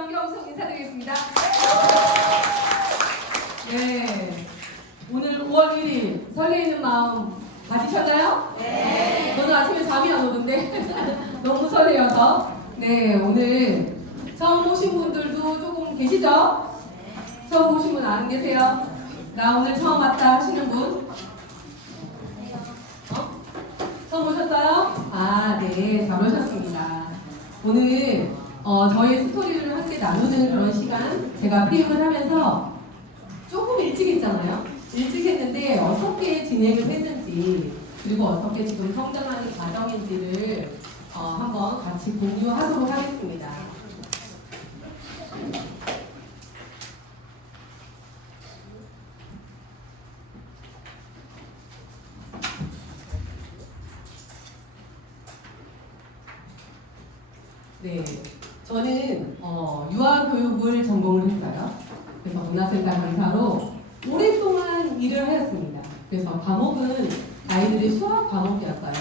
정경숙 인사드리겠습니다. 네, 오늘 5월 1일 설레이는 마음 가지셨나요? 네. 저는 아침에 잠이 안 오던데 너무 설레어서 네, 오늘 처음 오신 분들도 조금 계시죠? 처음 오신 분 안 계세요? 나 오늘 처음 왔다 하시는 분? 처음 오셨어요? 아, 네, 잘 오셨습니다. 오늘 저희 스토리를 함께 나누는 그런 시간 제가 프레임을 하면서 조금 일찍 했잖아요. 일찍 했는데 어떻게 진행을 했는지 그리고 어떻게 지금 성장하는 과정인지를 한번 같이 공유하도록 하겠습니다. 네, 저는 유아교육을 전공을 했어요. 그래서 문화센터 강사로 오랫동안 일을 하였습니다. 그래서 과목은 아이들의 수학 과목이었어요.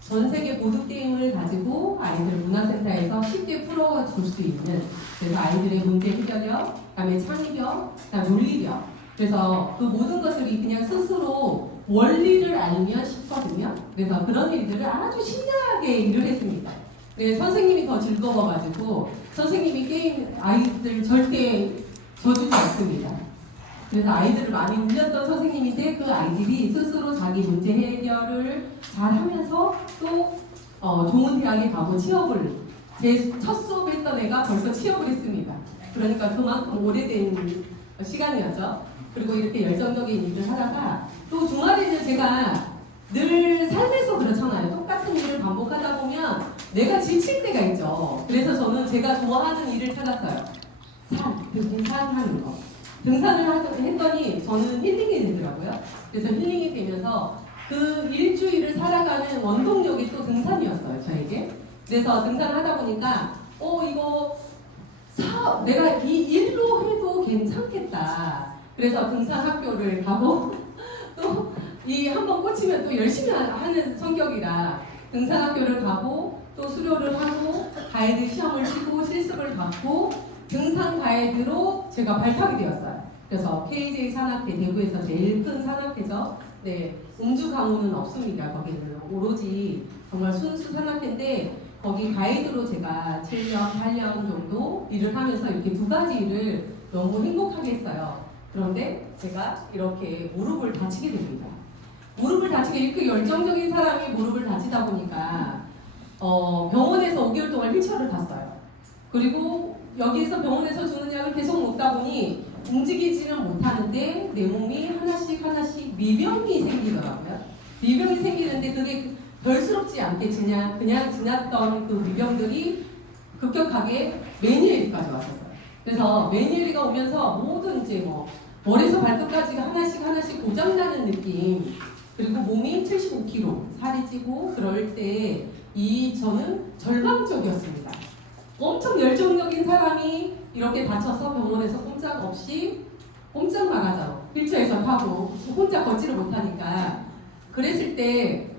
전 세계 보드 게임을 가지고 아이들 문화센터에서 쉽게 풀어줄 수 있는, 그래서 아이들의 문제 해결력, 그다음에 창의력, 그다음 논리력. 그래서 그 모든 것들이 그냥 스스로 원리를 알면 쉽거든요. 그래서 그런 일들을 아주 신나게 일을 했습니다. 네, 선생님이 더 즐거워가지고 선생님이 게임 아이들 절대 져주지 않습니다. 그래서 아이들을 많이 울렸던 선생님인데 그 아이들이 스스로 자기 문제 해결을 잘 하면서 또 좋은 대학에 가고 취업을, 제 첫 수업했던 애가 벌써 취업을 했습니다. 그러니까 그만큼 오래된 시간이었죠. 그리고 이렇게 열정적인 일을 하다가 또 주말에는 제가 늘 삶에서 그렇잖아요. 똑같은 일을 반복하다 보면 내가 지칠 때가 있죠. 그래서 저는 제가 좋아하는 일을 찾았어요. 등산하는 거. 등산을 했더니 저는 힐링이 되더라고요. 그래서 힐링이 되면서 그 일주일을 살아가는 원동력이 또 등산이었어요, 저에게. 그래서 등산을 하다 보니까 이거 내가 이 일로 해도 괜찮겠다. 그래서 등산 학교를 가고 또 이 한번 꽂히면 또 열심히 하는 성격이라 등산 학교를 가고 또 수료를 하고 가이드 시험을 치고 실습을 받고 등산 가이드로 제가 발탁이 되었어요. 그래서 KJ 산악회, 대구에서 제일 큰 산악회죠. 네, 음주 강우는 없습니다. 거기는 오로지 정말 순수 산악회인데 거기 가이드로 제가 7년, 8년 정도 일을 하면서 이렇게 두 가지 일을 너무 행복하게 했어요. 그런데 제가 이렇게 무릎을 다치게 됩니다. 무릎을 다치게, 이렇게 열정적인 사람이 무릎을 다치다 보니까 병원에서 5개월 동안 휠체어를 탔어요. 그리고 여기서 병원에서 주는 약을 계속 먹다 보니 움직이지는 못하는데 내 몸이 하나씩 미병이 생기더라고요. 미병이 생기는데 그게 별스럽지 않게 그냥 지났던 그 미병들이 급격하게 메니에리까지 왔었어요. 그래서 메니에리가 오면서 모든 이제 머리에서 발끝까지 하나씩 고장나는 느낌, 그리고 몸이 75kg, 살이 찌고 그럴 때 저는 절망적이었습니다. 엄청 열정적인 사람이 이렇게 다쳐서 병원에서 꼼짝 말하자고 휠체어에서 타고 혼자 걷지를 못하니까 그랬을 때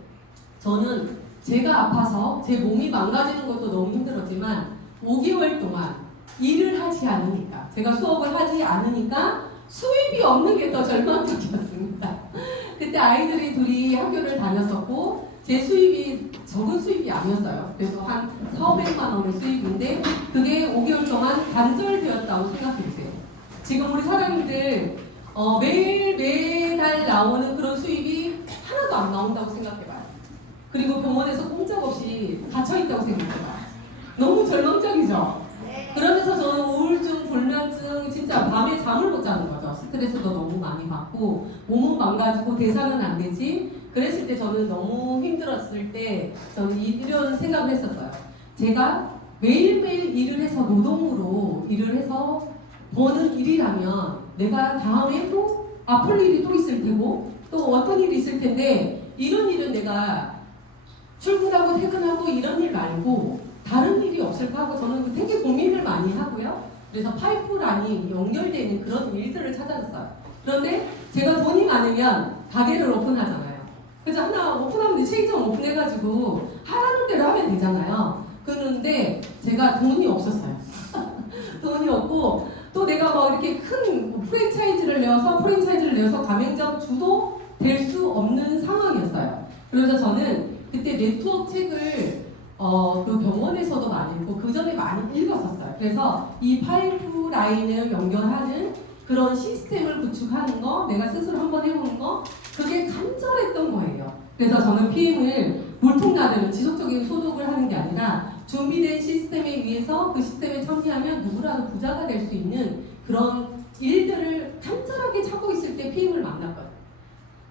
저는 제가 아파서 제 몸이 망가지는 것도 너무 힘들었지만 5개월 동안 일을 하지 않으니까, 제가 수업을 하지 않으니까 수입이 없는 게 더 절망적이었습니다. 그때 아이들이 둘이 학교를 다녔었고 제 수입이 적은 수입이 아니었어요. 그래서 한 400만 원의 수입인데 그게 5개월 동안 단절되었다고 생각해주세요. 지금 우리 사장님들 매달 나오는 그런 수입이 하나도 안 나온다고 생각해봐요. 그리고 병원에서 꼼짝없이 갇혀있다고 생각해봐요. 너무 절망적이죠? 그러면서 저는 우울증, 불면증, 진짜 밤에 잠을 못 자는 거죠. 스트레스도 너무 많이 받고 몸은 망가지고 대사는 안 되지. 그랬을 때 저는 너무 힘들었을 때 저는 이런 생각을 했었어요. 제가 매일매일 일을 해서 노동으로 일을 해서 버는 일이라면 내가 다음에 또 아플 일이 또 있을 테고 또 어떤 일이 있을 텐데 이런 일은 내가 출근하고 퇴근하고 이런 일 말고 다른 일이 없을까 하고 저는 되게 고민을 많이 하고요. 그래서 파이프라인이 연결되는 그런 일들을 찾았어요. 그런데 제가 돈이 많으면 가게를 오픈하잖아요. 그래서 하나 오픈하면 체인점 오픈해가지고 하라는 대로 하면 되잖아요. 그런데 제가 돈이 없었어요. 없고 또 내가 뭐 이렇게 큰 프랜차이즈를 내어서 가맹점 주도 될 수 없는 상황이었어요. 그래서 저는 그때 네트워크 책을 그 병원에서도 많이 읽고 그 전에 많이 읽었었어요. 그래서 이 파이프 라인을 연결하는 그런 시스템을 구축하는 거, 내가 스스로 한번 해보는 거, 그게 간절했던 거예요. 그래서 저는 PM을 물통나는 지속적인 소독을 하는 게 아니라 준비된 시스템에 의해서 그 시스템에 참여하면 누구라도 부자가 될 수 있는 그런 일들을 간절하게 찾고 있을 때 PM을 만났거든요.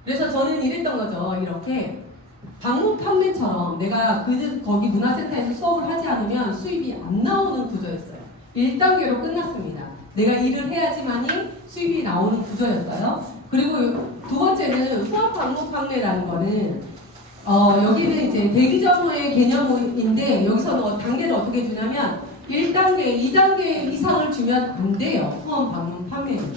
그래서 저는 이랬던 거죠. 이렇게 방문 판매처럼 내가 거기 문화센터에서 수업을 하지 않으면 수입이 안 나오는 구조였어요. 1단계로 끝났습니다. 내가 일을 해야지만이 수입이 나오는 구조였어요. 그리고 두 번째는 수학 방문 판매라는 거는 여기는 이제 대기점호의 개념인데 여기서는 단계를 어떻게 주냐면 1단계, 2단계 이상을 주면 안 돼요. 수험 방문 판매는.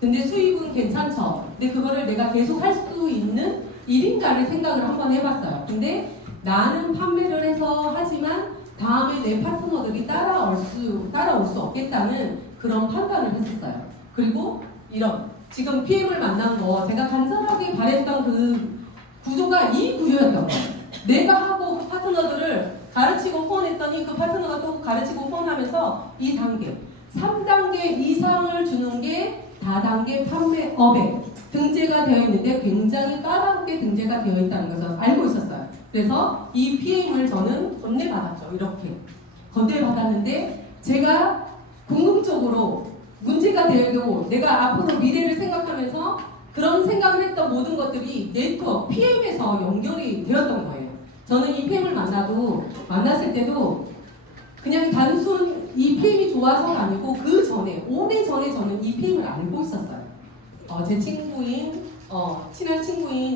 근데 수입은 괜찮죠. 근데 그거를 내가 계속 할 수 있는 일인가를 생각을 한번 해봤어요. 근데 나는 판매를 해서 하지만 다음에 내 파트너들이 따라올 수 없겠다는 그런 판단을 했었어요. 그리고 이런 지금 PM을 만난 거 제가 간절하게 바랬던 그 구조가 이 구조였던 거예요. 내가 하고 그 파트너들을 가르치고 후원했더니 그 파트너가 또 가르치고 후원하면서 2단계, 3단계 이상을 주는 게 다단계 판매업에 등재가 되어 있는데 굉장히 까다롭게 등재가 되어 있다는 것을 알고 있었어요. 그래서 이 PM을 저는 건네받았죠. 이렇게 건네받았는데 제가 궁극적으로 문제가 되고 내가 앞으로 미래를 생각하면서 그런 생각을 했던 모든 것들이 네트워크 PM에서 연결이 되었던 거예요. 저는 이 PM을 만났을 때도 그냥 단순 이 PM이 좋아서가 아니고 그 전에 오래전에 저는 이 PM을 알고 있었어요. 제 친구인 친한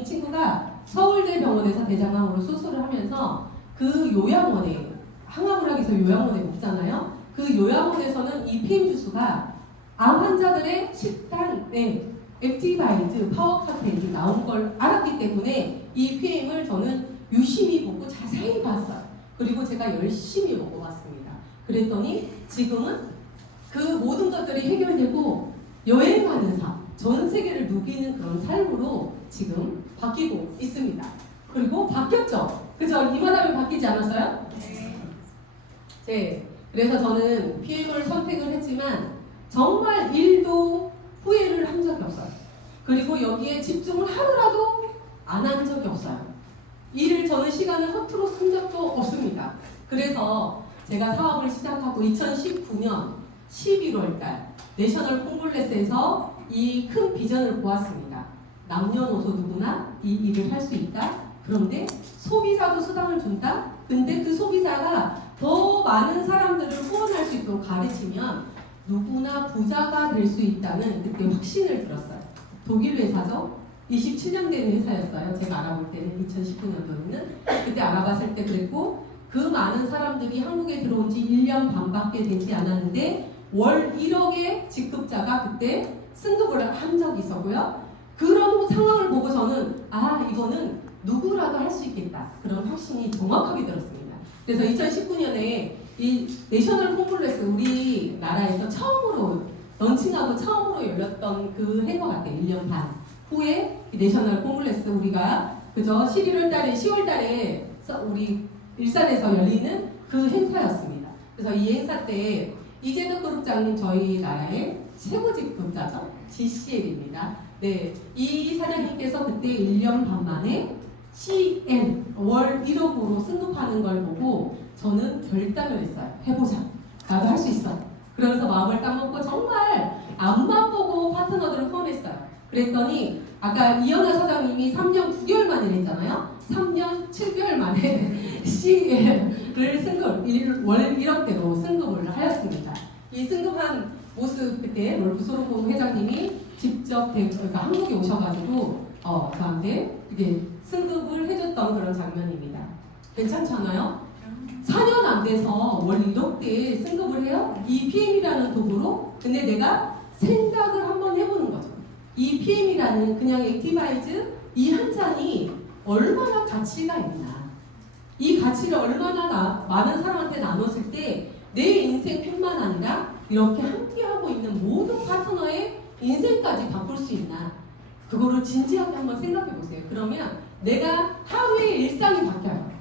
친구가 서울대 병원에서 대장암으로 수술을 하면서 그 요양원에 항암을 하기 위해서 요양원에 묵잖아요. 그 요양원에서는 이 PM 주스가 암 환자들의 식단에 액티바이즈 파워 카페인이 나온 걸 알았기 때문에 이 PM을 저는 유심히 보고 자세히 봤어요. 그리고 제가 열심히 먹어봤습니다. 그랬더니 지금은 그 모든 것들이 해결되고 여행하는 삶, 전 세계를 누비는 그런 삶으로 지금 바뀌고 있습니다. 그리고 바뀌었죠? 그죠? 이 마담이 바뀌지 않았어요? 네. 그래서 저는 PM을 선택을 했지만 정말 일도 후회를 한 적이 없어요. 그리고 여기에 집중을 하루라도 안 한 적이 없어요. 일을 저는 시간을 허투루 쓴 적도 없습니다. 그래서 제가 사업을 시작하고 2019년 11월달 내셔널 콩글레스에서 이 큰 비전을 보았습니다. 남녀노소 누구나 이 일을 할 수 있다. 그런데 소비자도 수당을 준다. 근데 그 소비자가 더 많은 사람들을 후원할 수 있도록 가르치면 누구나 부자가 될 수 있다는 그때 확신을 들었어요. 독일 회사죠. 27년 된 회사였어요. 제가 알아볼 때는 2019년도에는 그때 알아봤을 때 그랬고 그 많은 사람들이 한국에 들어온 지 1년 반밖에 되지 않았는데 월 1억의 직급자가 그때 승급을 한 적이 있었고요. 그런 상황을 보고 저는 이거는 누구라도 할 수 있겠다. 그런 확신이 정확하게 들었습니다. 그래서 2019년에 이 내셔널 콩글레스 우리나라에서 처음으로 런칭하고 처음으로 열렸던 그 해가 같아요. 1년 반 후에 내셔널 콩글레스 우리가 그저 11월 달에 10월 달에 우리 일산에서 열리는 그 행사였습니다. 그래서 이 행사 때 이재덕 그룹장님 저희 나라의 최고 직급자죠. GCL입니다. 네, 이 사장님께서 그때 1년 반 만에 CN 월 1억으로 승급하는 걸 보고 저는 결단을 했어요. 해보자. 나도 할 수 있어. 그러면서 마음을 딱 먹고 정말 앞만 보고 파트너들을 후원했어요. 그랬더니 아까 이현아 사장님이 3년 9개월 만에 했잖아요. 3년 7개월 만에 CN을 승급 월 1억대로 승급을 하였습니다. 이 승급한 모습 그때 롤프 소르본 회장님이 직접 그러니까 한국에 오셔가지고 저한테 이게 승급을 해줬던 그런 장면입니다. 괜찮잖아요? 4년 안 돼서 월 1억대에 승급을 해요? 이 PM이라는 도구로? 근데 내가 생각을 한번 해보는 거죠. 이 PM이라는 그냥 액티바이즈 이 한 잔이 얼마나 가치가 있나. 이 가치를 얼마나 많은 사람한테 나눴을 때 내 인생뿐만 아니라 이렇게 함께하고 있는 모든 파트너의 인생까지 바꿀 수 있나? 그거를 진지하게 한번 생각해 보세요. 그러면 내가 하루의 일상이 바뀌어요.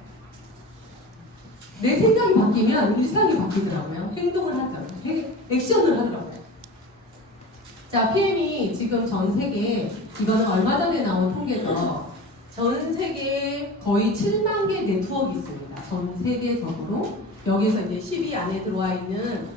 내 생각이 바뀌면 일상이 바뀌더라고요. 행동을 하더라고요. 액션을 하더라고요. 자, PM이 지금 전 세계, 이거는 얼마 전에 나온 통계죠. 전 세계에 거의 7만 개 네트워크 있습니다. 전 세계적으로. 여기서 이제 10위 안에 들어와 있는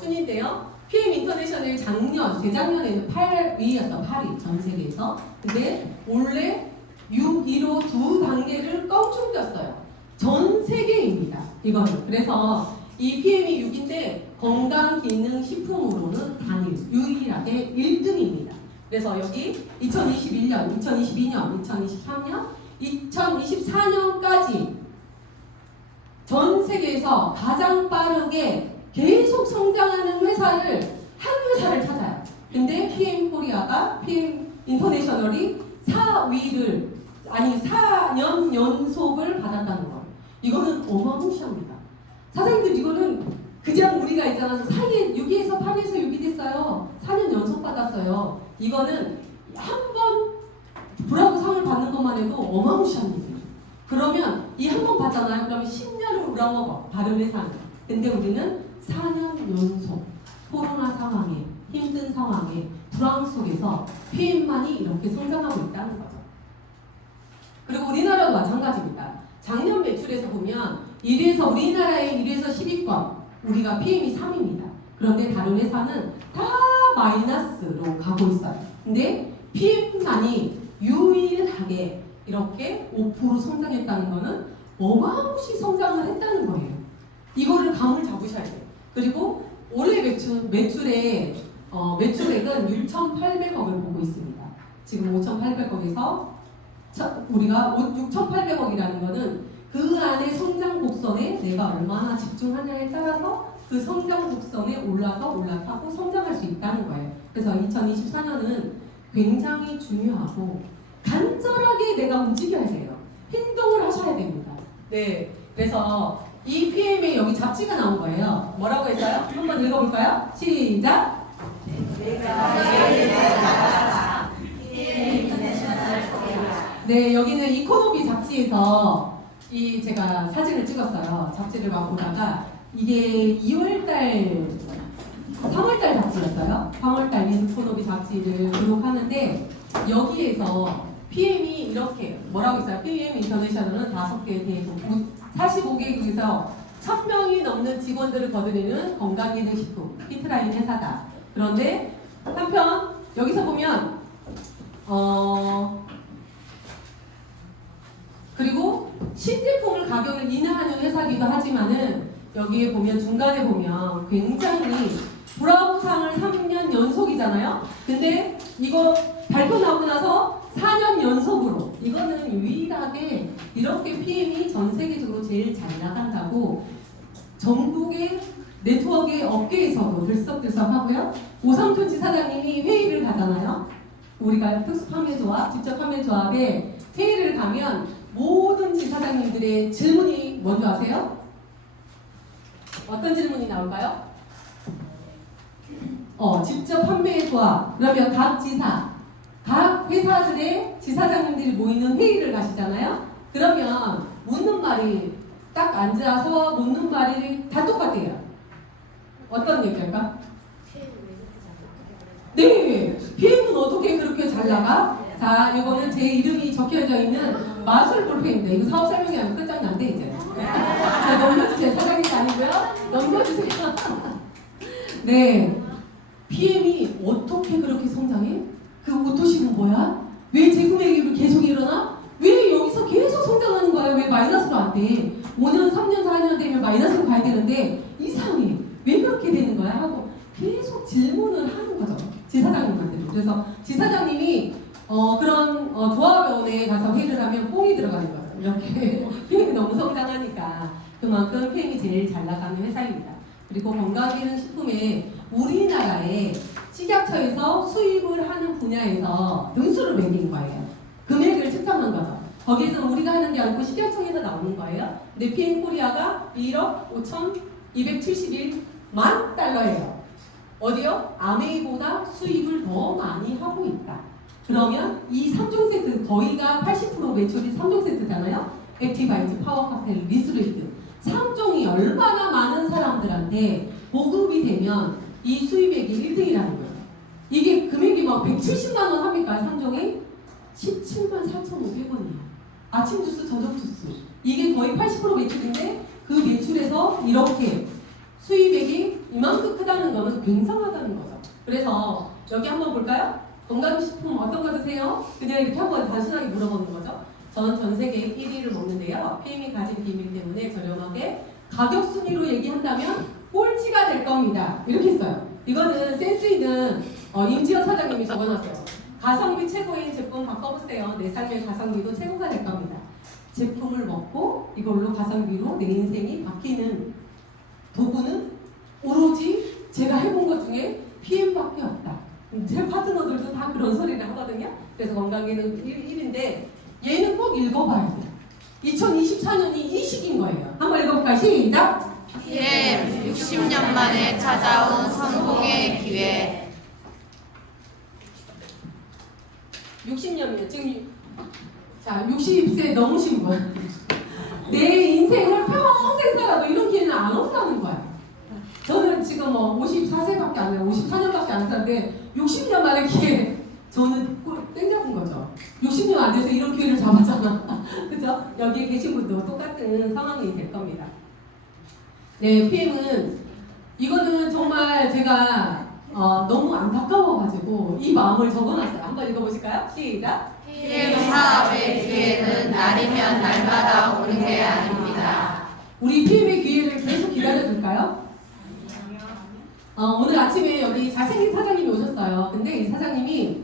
순인데요. PM 인터내셔널 재작년에는 8위였어. 8위 전 세계에서. 근데 원래 6위로 2단계를 껑충 뛰었어요. 전 세계입니다. 이거는. 그래서 이 PM이 6인데 건강기능식품으로는 단일, 유일하게 1등입니다. 그래서 여기 2021년, 2022년, 2023년, 2024년까지 전 세계에서 가장 빠르게 계속 성장하는 회사를 한 회사를 찾아요. 근데 PM 코리아가 PM 인터내셔널이 4위를 4년 연속을 받았다는 거. 이거는 어마무시합니다. 사장님들 이거는 그냥 우리가 있잖아요. 6위에서 8위에서 6위 됐어요. 4년 연속 받았어요. 이거는 한 번 브라보 상을 받는 것만 해도 어마무시한 일이에요. 그러면 이 한 번 받잖아요. 그러면 10년을 우라먹어. 다른 회사는. 근데 우리는 4년 연속 코로나 상황에 힘든 상황에 불황 속에서 PM만이 이렇게 성장하고 있다는 거죠. 그리고 우리나라도 마찬가지입니다. 작년 매출에서 보면 1위에서 우리나라의 1위에서 10위권 우리가 PM이 3위입니다. 그런데 다른 회사는 다 마이너스로 가고 있어요. 근데 PM만이 유일하게 이렇게 5% 성장했다는 거는 어마무시 성장을 했다는 거예요. 이거를 감을 잡으셔야 돼요. 그리고 올해 매출액은 6,800억을 보고 있습니다. 지금 5,800억에서 우리가 6,800억이라는 거는 그 안에 성장 곡선에 내가 얼마나 집중하냐에 따라서 그 성장 곡선에 올라타고 성장할 수 있다는 거예요. 그래서 2024년은 굉장히 중요하고 간절하게 내가 움직여야 돼요. 행동을 하셔야 됩니다. 네, 그래서 이 PM에 여기 잡지가 나온 거예요. 뭐라고 했어요? 한번 읽어볼까요? 시작! 네, 여기는 이코노미 잡지에서 제가 사진을 찍었어요. 잡지를 막 보다가 이게 3월달 잡지였어요. 3월달 이코노미 잡지를 기록하는데 여기에서 PM이 이렇게 뭐라고 했어요? PM 인터내셔널은 5개 대국 45개국에서 1,000명이 넘는 직원들을 거느리는 건강기능식품 피트라인 회사다. 그런데 한편 여기서 보면 그리고 신제품을 가격을 인하하는 회사기도 하지만은 여기에 보면 중간에 보면 굉장히 브라보상을 3년 연속이잖아요. 근데 이거 발표 나오고 나서 4년 연속으로 이거는 유일하게 이렇게 PM이 전 세계적으로 제일 잘 나간다고 전국의 네트워크의 업계에서도 들썩들썩하고요. 오삼촌 지사장님이 회의를 가잖아요. 우리가 특수판매조합, 직접 판매조합에 회의를 가면 모든 지사장님들의 질문이 뭔지 아세요? 어떤 질문이 나올까요? 직접 판매조합, 그러면 각 지사, 각 회사들의 지사장님들이 모이는 회의를 가시잖아요. 그러면 묻는 말이 딱 앉아서 묻는 말이 다 똑같아요. 어떤 얘기할까? 네, PM은 어떻게 그렇게 잘 나가? 자, 이거는 제 이름이 적혀져 있는 마술 볼펜입니다. 이거 사업 설명이 아니고 끝장난데 이제. 자, 넘겨주세요. 사장님 아니고요. 넘겨주세요. 네, PM이 어떻게 그렇게 성장해? 그 오토식은 뭐야? 왜 재구매율이 계속 일어나? 왜 여기서 계속 성장하는 거야? 왜 마이너스로 안 돼? 5년, 3년, 4년 되면 마이너스로 가야 되는데 이상해. 왜 그렇게 되는 거야? 하고 계속 질문을 하는 거죠. 지사장님한테도. 그래서 지사장님이 그런 조합원에 가서 회의를 하면 뽕이 들어가는 거죠. 이렇게 PM이 너무 성장하니까 그만큼 PM이 제일 잘 나가는 회사입니다. 그리고 건강기능식품에 우리나라에 식약처에서 수입을 하는 분야에서 등수를 매긴 거예요. 금액을 측정한 거죠. 거기에서 우리가 하는 게 아니고 식약청에서 나오는 거예요. 근데 PM 코리아가 1억 5,271만 달러예요. 어디요? 아메이보다 수입을 더 많이 하고 있다. 그러면 이 3종 세트 거의가 80% 매출이 3종 세트잖아요. 액티바이트, 파워카텔, 리스레이트 3종이 얼마나 많은 사람들한테 보급이 되면 이 수입액이 1등이라는 거예요. 이게 금액이 막 170만 원 합니까? 3종이 17만 4,500원이에요. 아침 주스, 저녁 주스 이게 거의 80% 매출인데 그 매출에서 이렇게 수입액이 이만큼 크다는 거는 굉장하다는 거죠. 그래서 여기 한번 볼까요? 건강식품 어떤 거 드세요? 그냥 이렇게 한번 단순하게 물어보는 거죠. 저는 전 세계 1위를 먹는데요. PM이 가진 비밀 때문에 저렴하게 가격 순위로 얘기한다면 꼴찌가 될 겁니다. 이렇게 했어요. 이거는 센스 있는 임지연 사장님이 적어놨어요. 가성비 최고인 제품 바꿔보세요. 내 삶의 가성비도 최고가 될 겁니다. 제품을 먹고 이걸로 가성비로 내 인생이 바뀌는 도구는 오로지 제가 해본 것 중에 PM밖에 없다. 제 파트너들도 다 그런 소리를 하거든요. 그래서 건강에는 1인데 얘는 꼭 읽어봐야 돼요. 2024년이 이 시기인 거예요. 한번 읽어볼까요? 시작! PM 60년 만에 찾아온 성공의 기회. 60년이요. 지금 자 60세 넘으신 분. 내 인생을 평생 살아도 이런 기회는 안 온다는 거야. 저는 지금 뭐 54세밖에 안 돼요. 54년밖에 안 살는데 60년 만에 기회. 저는 땡 잡은 거죠. 60년 안 돼서 이런 기회를 잡았잖아. 그죠? 여기에 계신 분도 똑같은 상황이 될 겁니다. 네, PM은 이거는 정말 제가 너무 안타까워가지고 이 마음을 적어놨어요. 한번 읽어보실까요? 시작! PM 사업의 기회는 날이면 날마다 오는 게 아닙니다. 우리 PM의 기회를 계속 기다려줄까요? 오늘 아침에 여기 잘생긴 사장님이 오셨어요. 근데 이 사장님이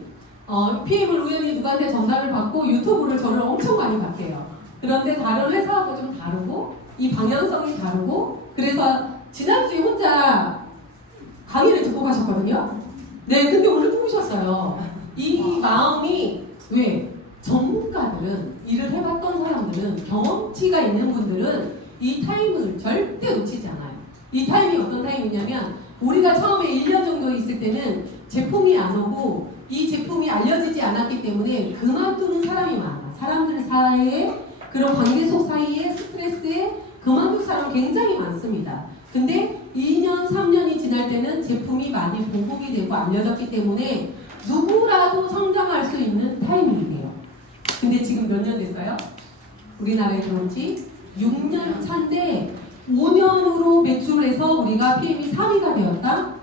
PM을 우연히 누구한테 전달을 받고 유튜브를 저를 엄청 많이 봤대요. 그런데 다른 회사하고 좀 다르고 이 방향성이 다르고 그래서 지난주에 혼자 강의를 듣고 가셨거든요. 네, 근데 오늘 또 오셨어요. 이 마음이 왜? 전문가들은 일을 해봤던 사람들은 경험치가 있는 분들은 이 타임을 절대 놓치지 않아요. 이 타임이 어떤 타임이냐면 우리가 처음에 1년 정도 있을 때는 제품이 안 오고 이 제품이 알려지지 않았기 때문에 그만두는 사람이 많아. 사람들 사이에 그런 관계 속 사이에 스트레스에 그만둔 사람 굉장히 많습니다. 근데 2년, 3년이 지날 때는 제품이 많이 보급이 되고 알려졌기 때문에 누구라도 성장할 수 있는 타이밍이에요. 근데 지금 몇 년 됐어요? 우리나라에 들어온 지 6년 차인데 5년으로 매출해서 우리가 PM이 3위가 되었다?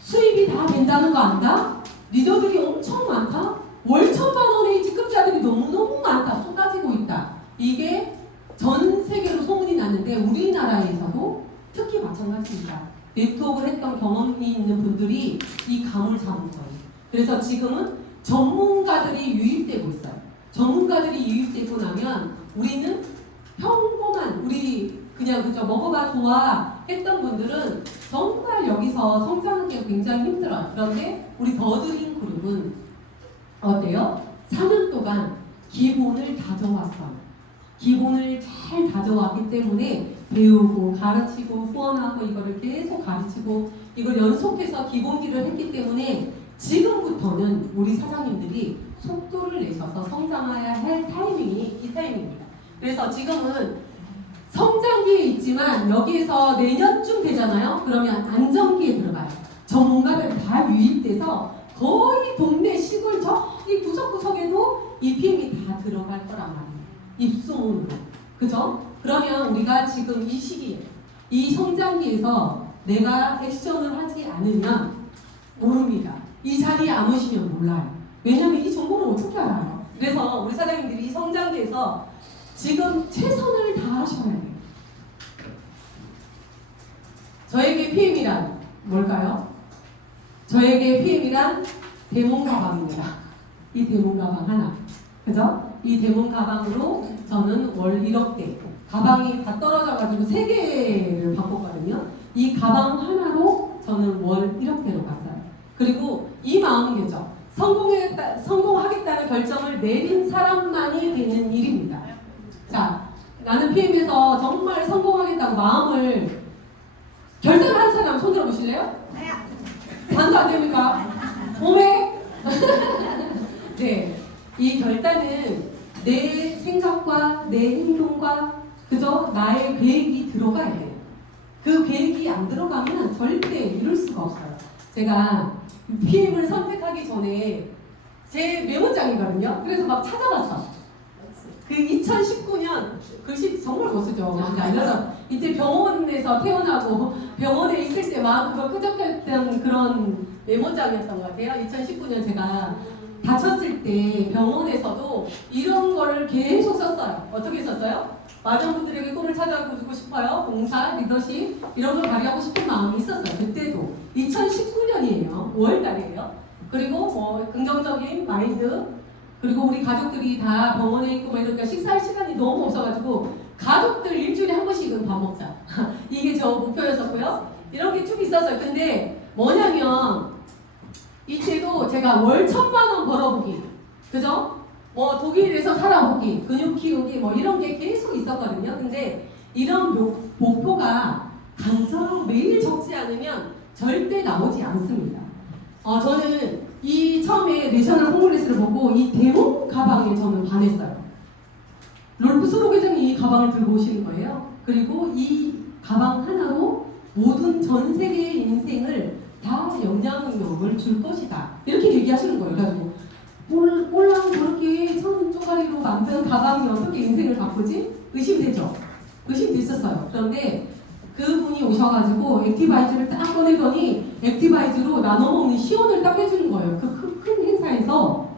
수입이 다 된다는 거 안다? 리더들이 엄청 많다? 월 1,000만 원의 직급자들이 너무너무 많다. 쏟아지고 있다. 이게 전 세계로 소문이 났는데 우리나라에서도 특히 마찬가지입니다. 네트워크를 했던 경험이 있는 분들이 이 감을 잡은 거예요. 그래서 지금은 전문가들이 유입되고 있어요. 전문가들이 유입되고 나면 우리는 평범한 우리 그냥 그저 먹어봐 좋아 했던 분들은 정말 여기서 성장하기가 굉장히 힘들어요. 그런데 우리 더드림 그룹은 어때요? 4년 동안 기본을 다져왔어요. 기본을 잘 다져왔기 때문에 배우고 가르치고 후원하고 이거를 계속 가르치고 이걸 연속해서 기본기를 했기 때문에 지금부터는 우리 사장님들이 속도를 내셔서 성장해야 할 타이밍이 이 타이밍입니다. 그래서 지금은 성장기에 있지만 여기에서 내년쯤 되잖아요. 그러면 안정기에 들어가요. 전문가들 다 유입돼서 거의 동네 시골 저기 구석구석에도 이 PM이 다 들어갈 거란 말이에요. 입소문으로. 그죠? 그러면 우리가 지금 이 시기에 이 성장기에서 내가 액션을 하지 않으면 모릅니다. 이 자리에 안 오시면 몰라요. 왜냐면 이 정보를 어떻게 알아요? 그래서 우리 사장님들이 이 성장기에서 지금 최선을 다하셔야 돼요. 저에게 PM이란 뭘까요? 저에게 PM이란 대몬 가방입니다. 이 대몬 가방 하나. 그죠? 이 대몬 가방으로 저는 월 1억대. 가방이 다 떨어져가지고 3개를 바꿨거든요. 이 가방 하나로 저는 월 1억대로 갔어요. 그리고 이 마음이죠. 성공하겠다는 결정을 내린 사람만이 되는 일입니다. 자, 나는 PM에서 정말 성공하겠다고 마음을 결단한 사람 손 들어보실래요? 용서 안 됩니까? 오메? 네, 이 결단은 내 생각과 내 행동과 그저 나의 계획이 들어가야 돼요. 그 계획이 안 들어가면 절대 이룰 수가 없어요. 제가 PM을 선택하기 전에 제 메모장이거든요. 그래서 막 찾아봤어. 그 2019년 글씨 정말 고수죠. 그래서 이때 병원에서 태어나고 병원에 있을 때 막 그거 끄적했던 그런 메모장이었던 것 같아요. 2019년 제가 다쳤을 때 병원에서도 이런 거를 계속 썼어요. 어떻게 썼어요? 많은 분들에게 꿈을 찾아주고 싶어요. 봉사, 리더십 이런 걸 발휘하고 싶은 마음이 있었어요. 그때도 2019년이에요. 5월달이에요. 그리고 뭐 긍정적인 마인드 그리고 우리 가족들이 다 병원에 있고 막 이러니까 식사할 시간이 너무 없어가지고 가족들 일주일에 한 번씩은 밥 먹자. 이게 저 목표였었고요. 이런 게 쭉 있었어요. 근데 뭐냐면 이때도 제가 월 1,000만 원 벌어보기, 그죠? 뭐 독일에서 살아보기, 근육 키우기 뭐 이런 게 계속 있었거든요. 근데 이런 목표가 당장 매일 적지 않으면 절대 나오지 않습니다. 저는 이 처음에 내셔널 콩글레스를 보고 이 대문 가방에 저는 반했어요. 롤프 소로 회장이 이 가방을 들고 오시는 거예요. 그리고 이 가방 하나로 모든 전 세계의 인생을 다 영향력을 줄 것이다. 이렇게 얘기하시는 거예요. 그래가지고 꼴랑 저렇게 천 쪼가리로 만든 가방이 어떻게 인생을 바꾸지? 의심되죠? 의심됐었어요. 그런데 그분이 오셔가지고 액티바이즈를 딱 꺼내더니 액티바이즈로 나눠먹는 시연을 딱 해주는 거예요. 그 큰 행사에서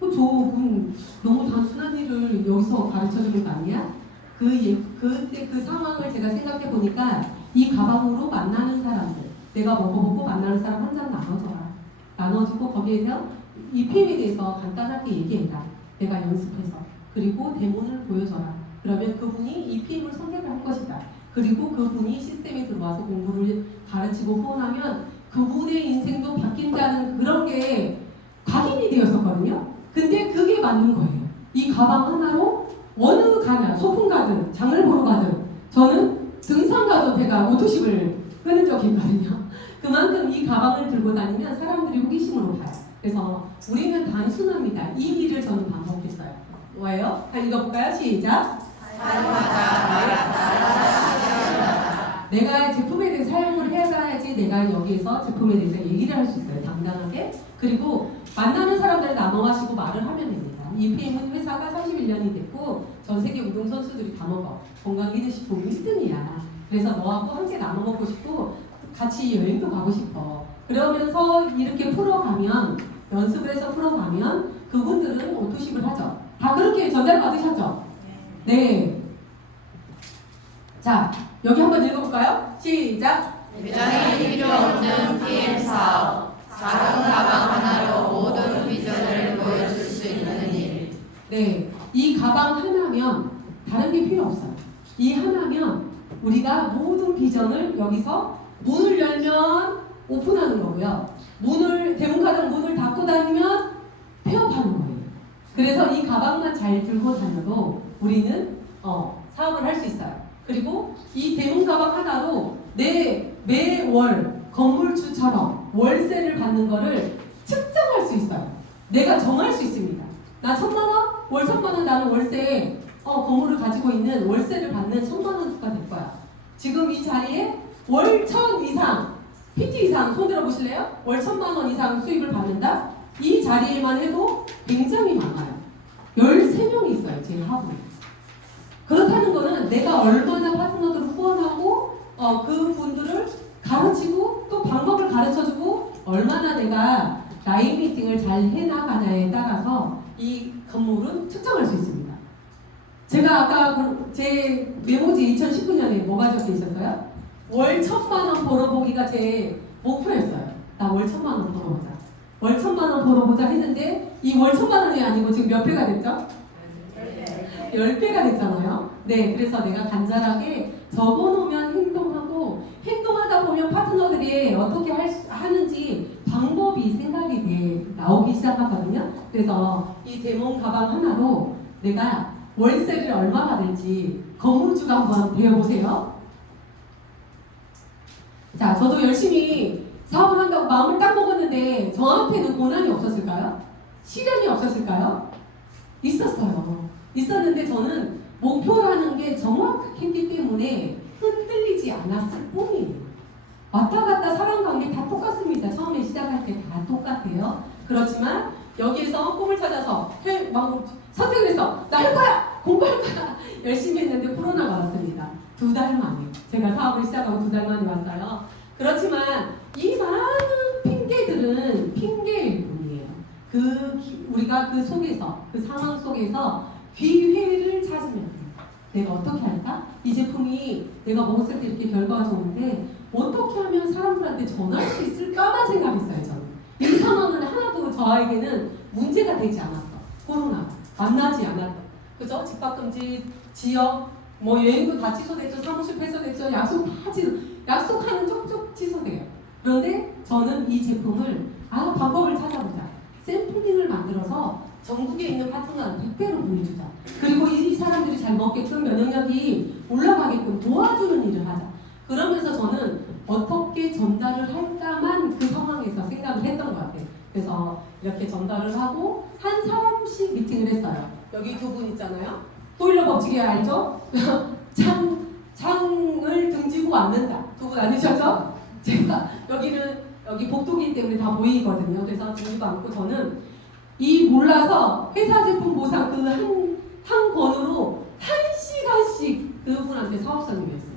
저분 너무 단순한 일을 여기서 가르쳐주는 거 아니야? 그때 그 상황을 제가 생각해 보니까 이 가방으로 만나는 사람들 내가 먹어보고 만나는 사람 한 장 나눠줘라. 나눠주고 거기에 대한 이 PM에 대해서 간단하게 얘기해라. 내가 연습해서. 그리고 데모를 보여줘라. 그러면 그분이 이 PM을 선택을 할 것이다. 그리고 그분이 시스템에 들어와서 공부를 가르치고 후원하면 그분의 인생도 바뀐다는 그런 게 각인이 되었었거든요. 근데 그게 맞는 거예요. 이 가방 하나로 어느 가나 소풍 가든 장을 보러 가든 저는 등산 가도 제가 오토십을 끄는 적이 있거든요. 그만큼 이 가방을 들고 다니면 사람들이 호기심으로 봐요. 그래서 우리는 단순합니다. 이 일을 저는 반복했어요. 뭐예요? 다 읽어볼까요? 시작! 내가 제품에 대해 사용을 해야지 내가 여기에서 제품에 대해서 얘기를 할 수 있어요. 당당하게. 그리고 만나는 사람들을 나눠 가시고 말을 하면 됩니다. 이 PM은 회사가 31년이 됐고 전 세계 운동선수들이 다 먹어. 건강 리더십 보면 1등이야. 그래서 너하고 함께 나눠 먹고 싶고 같이 여행도 가고 싶어. 그러면서 이렇게 풀어가면 연습을 해서 풀어가면 그분들은 오토십을 하죠. 다 그렇게 전달 받으셨죠? 네. 자, 여기 한번 읽어볼까요? 시작! 비전이 필요 없는 PM 사업. 작은 가방 하나로 모든 비전을 보여줄 수 있는 일. 네, 이 가방 하나면 다른 게 필요 없어요. 이 하나면 우리가 모든 비전을 여기서 문을 열면 오픈하는 거고요. 대문가장 문을 닫고 다니면 폐업하는 거예요. 그래서 이 가방만 잘 들고 다녀도 우리는 사업을 할 수 있어요. 그리고 이 대문 가방 하나로 매월 건물주처럼 월세를 받는 거를 측정할 수 있어요. 내가 정할 수 있습니다. 나 1,000만 원? 월 1,000만 원 나는 월세에 건물을 가지고 있는 월세를 받는 1,000만 원 주가 될 거야. 지금 이 자리에 월 1,000 이상, PT 이상 손 들어보실래요? 월 1,000만 원 이상 수입을 받는다? 이 자리에만 해도 굉장히 많아요. 13명이 있어요. 제 하부에. 그렇다는 거는 내가 얼마나 파트너들을 후원하고 그 분들을 가르치고 또 방법을 가르쳐주고 얼마나 내가 라인 미팅을 잘 해나가냐에 따라서 이 건물은 측정할 수 있습니다. 제가 아까 제 메모지 2019년에 뭐가 적혀 있었어요? 월 1,000만 원 벌어보기가 제 목표였어요. 나 월 1,000만 원 벌어보자. 월 1,000만 원 벌어보자 했는데 이 월 1,000만 원이 아니고 지금 몇 배가 됐죠? 10배가 됐잖아요. 네, 그래서 내가 간절하게 적어놓으면 행동하다 보면 파트너들이 어떻게 하는지 방법이 생각이 나오기 시작하거든요. 그래서 이 대문 가방 하나로 내가 월세를 얼마 받을지 건물주가 한번 배워보세요. 자, 저도 열심히 사업을 한다고 마음을 딱 먹었는데 저한테는 고난이 없었을까요? 시련이 없었을까요? 있었어요. 있었는데 저는 목표라는 게 정확했기 때문에 흔들리지 않았을 뿐이에요. 왔다 갔다 사람 관계 다 똑같습니다. 처음에 시작할 때 다 똑같아요. 그렇지만 여기에서 꿈을 찾아서 막 선택을 해서 나 할 거야! 공부할 거야! 열심히 했는데 코로나가 왔습니다. 2달 만에. 제가 사업을 시작하고 2달 만에 왔어요. 그렇지만 이 많은 핑계들은 핑계일 뿐이에요. 우리가 그 속에서, 그 상황 속에서 기회를 찾으면 내가 어떻게 할까? 이 제품이 내가 먹었을 때 이렇게 결과가 좋은데 어떻게 하면 사람들한테 전할 수 있을까만 생각했어요. 저는 이 상황은 하나도 저에게는 문제가 되지 않았어. 코로나 만나지 않았다. 그죠? 집합금지, 지역, 뭐 여행도 다 취소됐죠. 사무실 폐쇄됐죠. 약속 다 약속하는 쪽쪽 취소돼요. 그런데 저는 이 제품을 방법을 찾아보자. 샘플링을 만들어서 전국에 있는 파트너한테 100배로 보내주자. 그리고 이 사람들이 잘 먹게끔 면역력이 올라가게끔 도와주는 일을 하자. 그러면서 저는 어떻게 전달을 할까만 그 상황에서 생각을 했던 것 같아요. 그래서 이렇게 전달을 하고 한 사람씩 미팅을 했어요. 여기 2분 있잖아요. 보일러 법칙이 알죠? 창을 등지고 앉는다. 2분 아니셨죠? 제가 여기 복도기 때문에 다 보이거든요. 그래서 등지고 앉고 저는 이 몰라서 회사 제품 보상 그 한 권으로 1시간씩 그분한테 사업설명을 했어요.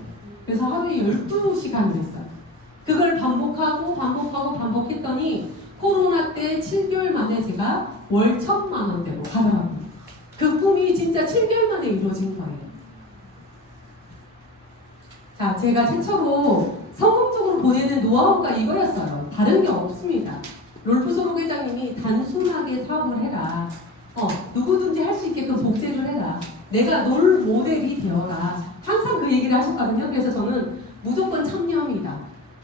그래서 하루에 12시간을 했어요. 그걸 반복했더니 코로나 때 7개월 만에 제가 월 1,000만 원대로 가더라고요. 그 꿈이 진짜 7개월 만에 이루어진 거예요. 자, 제가 최초로 성공적으로 보내는 노하우가 이거였어요. 다른 게 없습니다. 롤프 소록 회장님이 단순하게 사업을 해라. 누구든지 할 수 있게끔 복제를 해라. 내가 롤 모델이 되어라. 항상 그 얘기를 하셨거든요. 그래서 저는 무조건 참여합니다.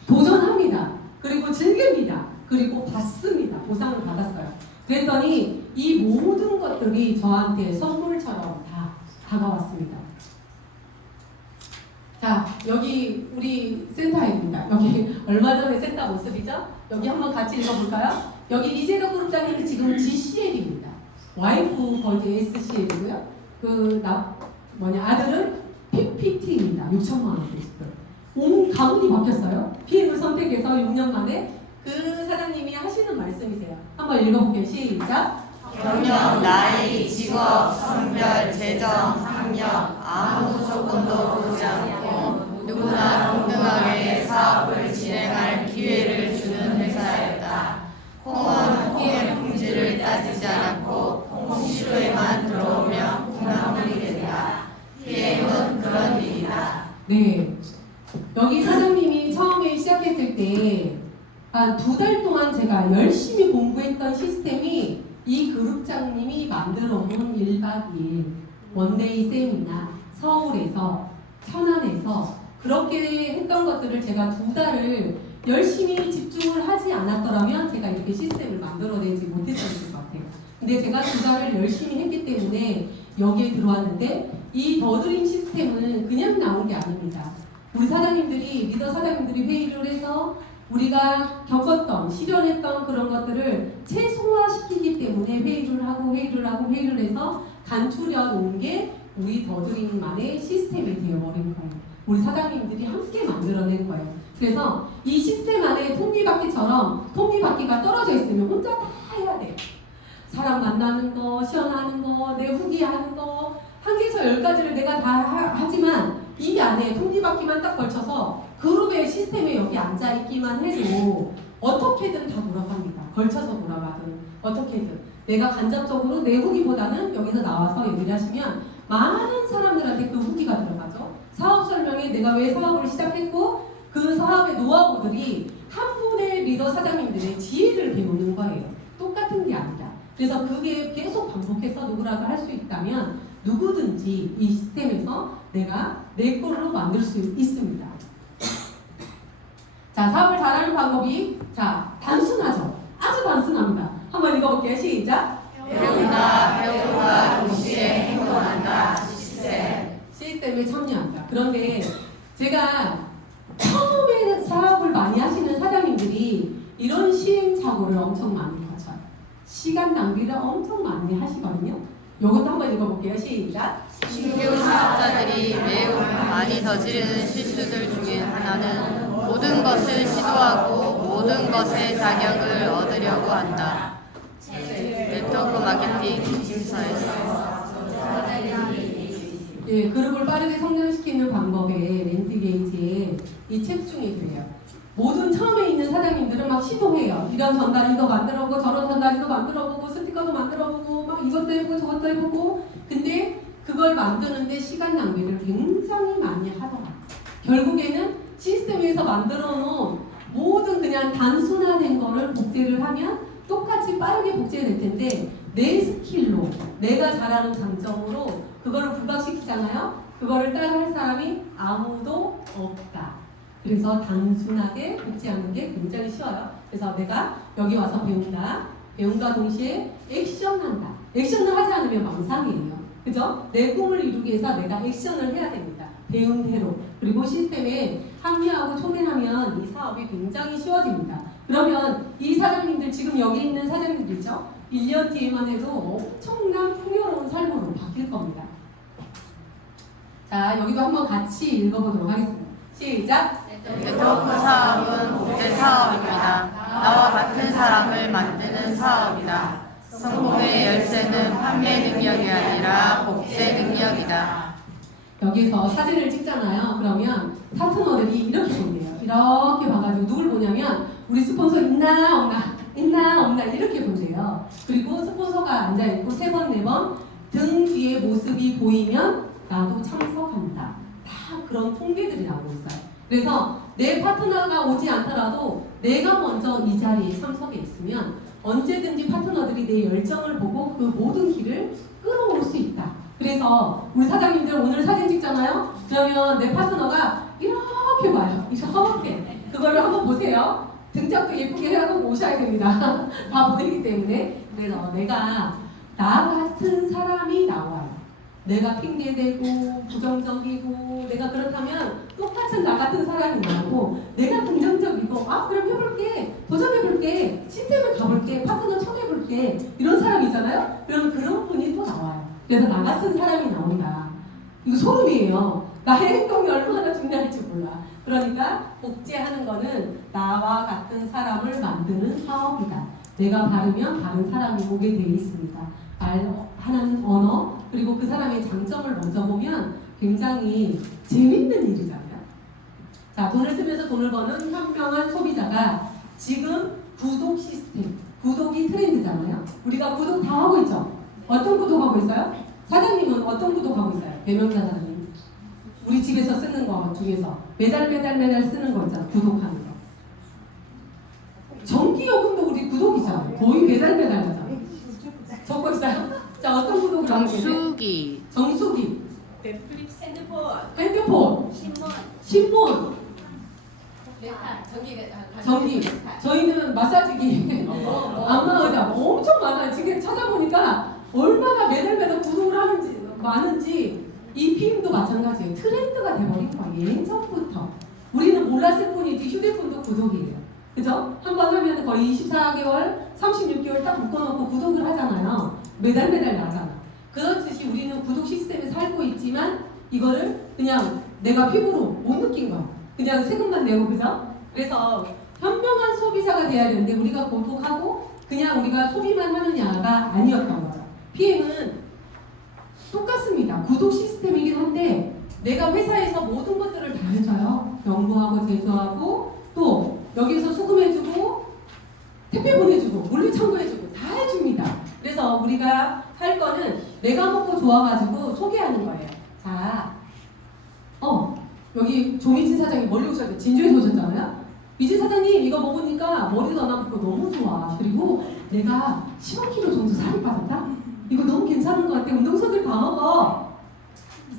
도전합니다. 그리고 즐깁니다. 그리고 받습니다. 보상을 받았어요. 그랬더니 이 모든 것들이 저한테 선물처럼 다 다가왔습니다. 자, 여기 우리 센터입니다. 여기 얼마 전에 센터 모습이죠? 여기 한번 같이 읽어볼까요? 여기 이재덕 그룹장님이 지금 GCL입니다. 와이프 거기 SCL이고요. 아들은 PPT입니다. 6천만 원대 지금. 온 가문이 바뀌었어요. PM을 선택해서 6년 만에 그 사장님이 하시는 말씀이세요. 한번 읽어볼게요. 시작. 경력, 나이, 직업, 성별, 재정, 학력 아무 조건도 보지 않고 누구나 동등하게 사업을 진행할 기회를 주는 회사였다. 콩은 콩의 품질을 따지지 않고 콩시루에만 들어오면 콩나물이 된다. PM은 그런 일이다. 네. 여기 사장님이 처음에 시작했을 때 한 2달 동안 제가 열심히 공부했던 시스템이 이 그룹장님이 만들어 놓은 1박 2일 원데이 세미나 서울에서 천안에서 그렇게 했던 것들을 제가 2달을 열심히 집중을 하지 않았더라면 제가 이렇게 시스템을 만들어내지 못했을 것 같아요. 근데 제가 2달을 열심히 했기 때문에 여기에 들어왔는데 이 더드림 시스템은 그냥 나온 게 아닙니다. 우리 사장님들이 리더 사장님들이 회의를 해서 우리가 겪었던 실현했던 그런 것들을 최소화시키기 때문에 회의를 하고 해서 간추려 놓은 게 우리 더드림만의 시스템이 되어버린 거예요. 우리 사장님들이 함께 만들어낸 거예요. 그래서 이 시스템 안에 톱니바퀴처럼 톱니바퀴가 떨어져 있으면 혼자 다 해야 돼요. 사람 만나는 거, 시연하는 거, 내 후기 하는 거, 한 개에서 10가지를 내가 다 하지만 이 안에 톱니바퀴만 딱 걸쳐서 그룹의 시스템에 여기 앉아있기만 해도 어떻게든 다 돌아갑니다. 걸쳐서 돌아가든 어떻게든 내가 간접적으로 내 후기보다는 여기서 나와서 얘기를 하시면 많은 사람들한테 그 후기가 들어가죠. 사업 설명에 내가 왜 사업을 시작했고 그 사업의 노하우들이 한 분의 리더 사장님들의 지혜를 배우는 거예요. 똑같은 게 아니라. 그래서 그게 계속 반복해서 누구라도 할 수 있다면 누구든지 이 시스템에서 내가 내 걸로 만들 수 있습니다. 자, 사업을 잘하는 방법이 단순하죠. 아주 단순합니다. 한번 읽어볼게요. 시작. 배운다, 동시에 행동한다. 시스템에 참여한다. 그런데 제가 처음에 사업을 많이 하시는 사장님들이 사고를 엄청 많이 거쳐요. 시간 낭비를 엄청 많이 하시거든요. 이것도 한번 읽어볼게요. 시작. 신규 사업자들이 매우 많이 저지르는 실수들 중에 하나는 모든 것을 시도하고 모든 것의 자격을 얻으려고 한다. 네트워크 마케팅 지침서에서. 예, 그룹을 빠르게 성장시키는 방법에 랜스 게이지의 이 책 중에 그래요. 모든 처음에 있는 사장님들은 막 시도해요. 이런 전단지도 만들어보고 저런 전단지도 만들어보고 스티커도 만들어보고 막 이것도 해보고 저것도 해보고 근데 그걸 만드는데 시간 낭비를 굉장히 많이 하더라. 결국에는 시스템에서 만들어 놓은 모든 그냥 단순화된 거를 복제를 하면 똑같이 빠르게 복제될 텐데 내 스킬로 내가 잘하는 장점으로 그거를 부각시키잖아요. 그거를 따라할 사람이 아무도 없다. 그래서 단순하게 복제하는 게 굉장히 쉬워요. 그래서 내가 여기 와서 배운다. 배움과 동시에 액션한다. 액션을 하지 않으면 망상이에요. 그죠? 내 꿈을 이루기 위해서 내가 액션을 해야 됩니다. 배운 대로. 그리고 시스템에 합류하고 총회하면 이 사업이 굉장히 쉬워집니다. 그러면 이 사장님들 지금 여기 있는 사장님들이죠? 1년 뒤에만 해도 엄청난 풍요로운 삶으로 바뀔 겁니다. 자, 여기도 한번 같이 읽어보도록 하겠습니다. 시작! 네트워크 사업은 복제 사업입니다. 나와 같은 사람을 만드는 사업이다. 성공의 열쇠는 판매 능력이 아니라 복제 능력이다. 여기서 사진을 찍잖아요. 그러면 파트너들이 이렇게 본대요. 이렇게 봐가지고 누굴 보냐면 우리 스폰서 있나 없나 있나 없나 이렇게 본대요. 그리고 스폰서가 앉아있고 3번 4번 등 뒤에 모습이 보이면 나도 참석한다. 다 그런 통계들이 나오고 있어요. 그래서 내 파트너가 오지 않더라도 내가 먼저 이 자리에 참석해 있으면 언제든지 파트너들이 내 열정을 보고 그 모든 길을 끌어올 수 있다. 그래서 우리 사장님들 오늘 사진 찍잖아요. 그러면 내 파트너가 이렇게 봐요. 이렇게. 그거를 한번 보세요. 등짝도 예쁘게 해라고 오셔야 됩니다. 다 보이기 때문에. 그래서 내가 나 같은 사람이 나와요. 내가 핑계대고 부정적이고 내가 그렇다면 똑같은 나 같은 사람이 나오고 내가 긍정적이고 아 그럼 해볼게 도전해볼게 시스템을 가볼게 파트너 청해볼게 이런 사람이잖아요. 그러면 그런 분이 또 나와요. 그래서 나 같은 사람이 나온다. 이거 소름이에요. 나의 행동이 얼마나 중요할지 몰라. 그러니까 복제하는 거는 나와 같은 사람을 만드는 사업이다. 내가 바르면 다른 사람이 오게 되어 있습니다. 말하는 언어 그리고 그 사람의 장점을 먼저 보면 굉장히 재밌는 일이잖아요. 자, 돈을 쓰면서 돈을 버는 현명한 소비자가 지금 구독 시스템, 구독이 트렌드잖아요. 우리가 구독 다 하고 있죠? 어떤 구독하고 있어요? 사장님은 어떤 구독하고 있어요? 대명사 사장님. 우리 집에서 쓰는 거 중에서 매달 쓰는 거 있잖아. 구독하는 거. 전기요금도 우리 구독이잖아. 거의 매달 하잖아. 적고 있어요? 자, 어떤 구독을 하고 계세요? 정수기. 정수기. 넷플릭스, 핸드폰. 신문. 전기. 저희는 마사지기. 안마 의자 엄청 많아요. 지금 찾아보니까 얼마나 매달 구독을 하는지 많은지 이 피임도 마찬가지예요. 트렌드가 돼버린 거예요. 예전부터. 우리는 몰랐을 뿐이지 휴대폰도 구독이에요. 그죠? 한 번 하면 거의 24개월, 36개월 딱 묶어놓고 구독을 하잖아요. 매달 나잖아. 그렇듯이 우리는 구독 시스템에 살고 있지만 이거를 그냥 내가 피부로 못 느낀 거야. 그냥 세금만 내고 그죠? 그래서 현명한 소비자가 돼야 되는데 우리가 구독하고 그냥 우리가 소비만 하느냐가 아니었던 거예요. PM은 똑같습니다. 구독 시스템이긴 한데 내가 회사에서 모든 것들을 다 해줘요. 연구하고 제조하고 또 여기서 수금해주고 택배 보내주고 물류창고해주고 다 해줍니다. 그래서 우리가 할 거는 내가 먹고 좋아가지고 소개하는 거예요. 자, 여기 조미진 사장님 멀리 오셨는데 진주에서 오셨잖아요. 미진 사장님 이거 먹으니까 머리도 안 아프고 너무 좋아. 그리고 내가 15kg 정도 살이 빠졌다. 이거 너무 괜찮은 것 같아. 운동선수들 다 먹어.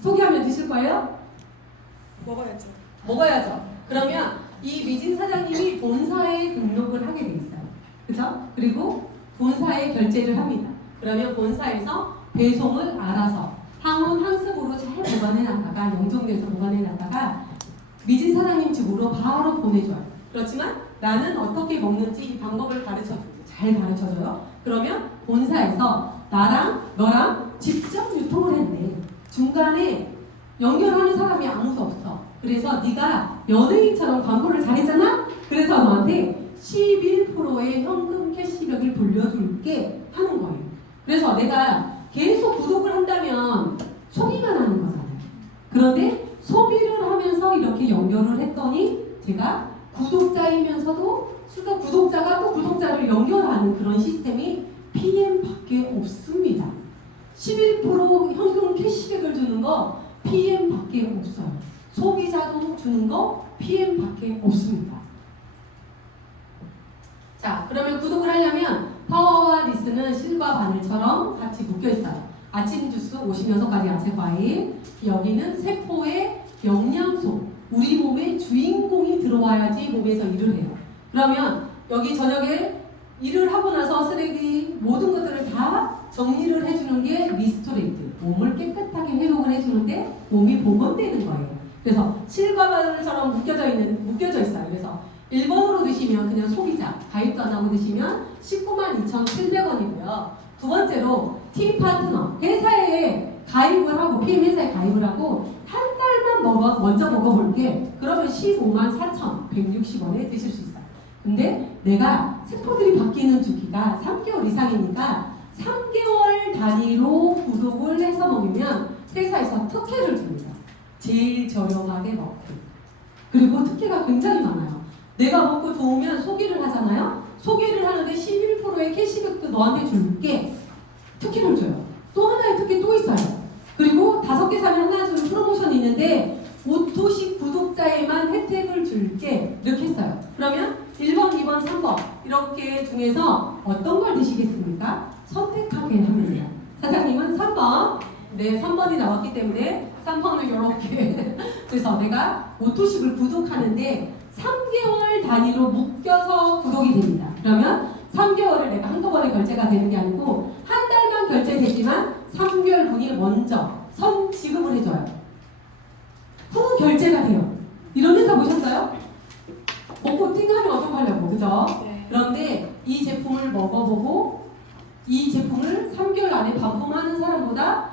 소개하면 드실 거예요? 먹어야죠. 그러면 이 미진 사장님이 본사에 등록을 하게 돼 있어요. 그죠? 그리고 본사에 결제를 합니다. 그러면 본사에서 배송을 알아서 항원 항습으로 잘 보관해놨다가 영종돼서 보관해놨다가 미진 사장님 집으로 바로 보내줘요. 그렇지만 나는 어떻게 먹는지 이 방법을 잘 가르쳐줘요. 그러면 본사에서 나랑 너랑 직접 유통을 했네. 중간에 연결하는 사람이 아무도 없어. 그래서 네가 연예인처럼 광고를 잘했잖아? 그래서 너한테 11%의 현금 캐시백을 돌려줄게 하는 거예요. 그래서 내가 계속 구독을 한다면 소비만 하는 거잖아요. 그런데 소비를 하면서 이렇게 연결을 했더니 제가 구독자이면서도 구독자가 또 구독자를 연결하는 그런 시스템이 PM밖에 없습니다. 11% 현금 캐시백을 주는 거 PM밖에 없어요. 소비자도 주는 거 PM밖에 없습니다. 자, 그러면 구독을 하려면 파워와 리스는 실과 바늘처럼 같이 묶여 있어요. 아침 주스 56가지 야채 과일, 여기는 세포의 영양소, 우리 몸의 주인공이 들어와야지 몸에서 일을 해요. 그러면 여기 저녁에 일을 하고 나서 쓰레기 모든 것들을 다 정리를 해주는 게 리스토레이트, 몸을 깨끗하게 회복을 해주는데 몸이 복원되는 거예요. 그래서 실과 바늘처럼 묶여져 있어요. 그래서 1번으로 드시면 그냥 소비자, 가입도 안 하고 드시면 192,700원이고요. 두 번째로 팀 파트너, 회사에 가입을 하고 PM 회사에 가입을 하고 한 달만 먼저 먹어볼게. 그러면 154,160원에 드실 수 있어요. 근데 내가 세포들이 바뀌는 주기가 3개월 이상이니까 3개월 단위로 구독을 해서 먹으면 회사에서 특혜를 줍니다. 제일 저렴하게 먹고. 그리고 특혜가 굉장히 많아요. 내가 먹고 좋으면 소개를 하잖아요. 소개를 하는데 11%의 캐시백도 너한테 줄게. 특혜를 줘요. 또 하나의 특혜 또 있어요. 그리고 5개 사면 하나 주는 프로모션이 있는데 5도씩 구독자에만 혜택을 줄게. 이렇게 했어요. 그러면 1번, 2번, 3번 이렇게 중에서 어떤 걸 드시겠습니까? 선택하게 합니다. 사장님은 3번. 네, 3번이 나왔기 때문에 3번을 이렇게 그래서 내가 5도씩을 구독하는데 3개월 단위로 묶여서 구독이 됩니다. 그러면 3개월을 내가 한꺼번에 결제가 되는 게 아니고 한 달만 결제되지만 3개월 분이 먼저 선 지급을 해줘요. 후 결제가 돼요. 이런 회사 보셨어요? 먹고 띵하면 어떡하려고, 그죠? 네. 그런데 이 제품을 먹어보고 이 제품을 3개월 안에 반품하는 사람보다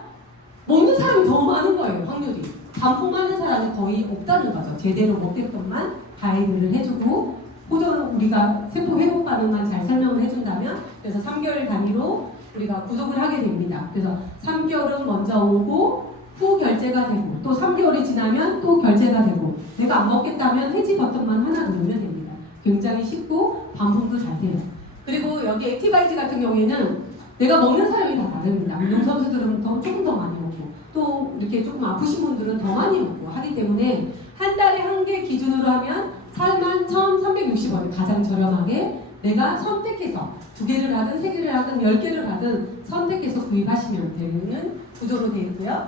먹는 사람이 더 많은 거예요, 확률이. 반품하는 사람은 거의 없다는 거죠. 제대로 먹게끔만 가이드를 해주고 우리가 세포 회복 반응만 잘 설명을 해준다면 그래서 3개월 단위로 우리가 구독을 하게 됩니다. 그래서 3개월은 먼저 오고 후 결제가 되고 또 3개월이 지나면 또 결제가 되고 내가 안 먹겠다면 해지 버튼만 하나 누르면 됩니다. 굉장히 쉽고 반품도 잘 돼요. 그리고 여기 액티바이즈 같은 경우에는 내가 먹는 사람이 다 다릅니다. 운동선수들은 조금 더 많이 먹고 또 이렇게 조금 아프신 분들은 더 많이 먹고 하기 때문에 한 달에 한 개 기준으로 하면 41,360원이 가장 저렴하게 내가 선택해서 2개를 하든 3개를 하든 10개를 하든 선택해서 구입하시면 되는 구조로 되어 있고요.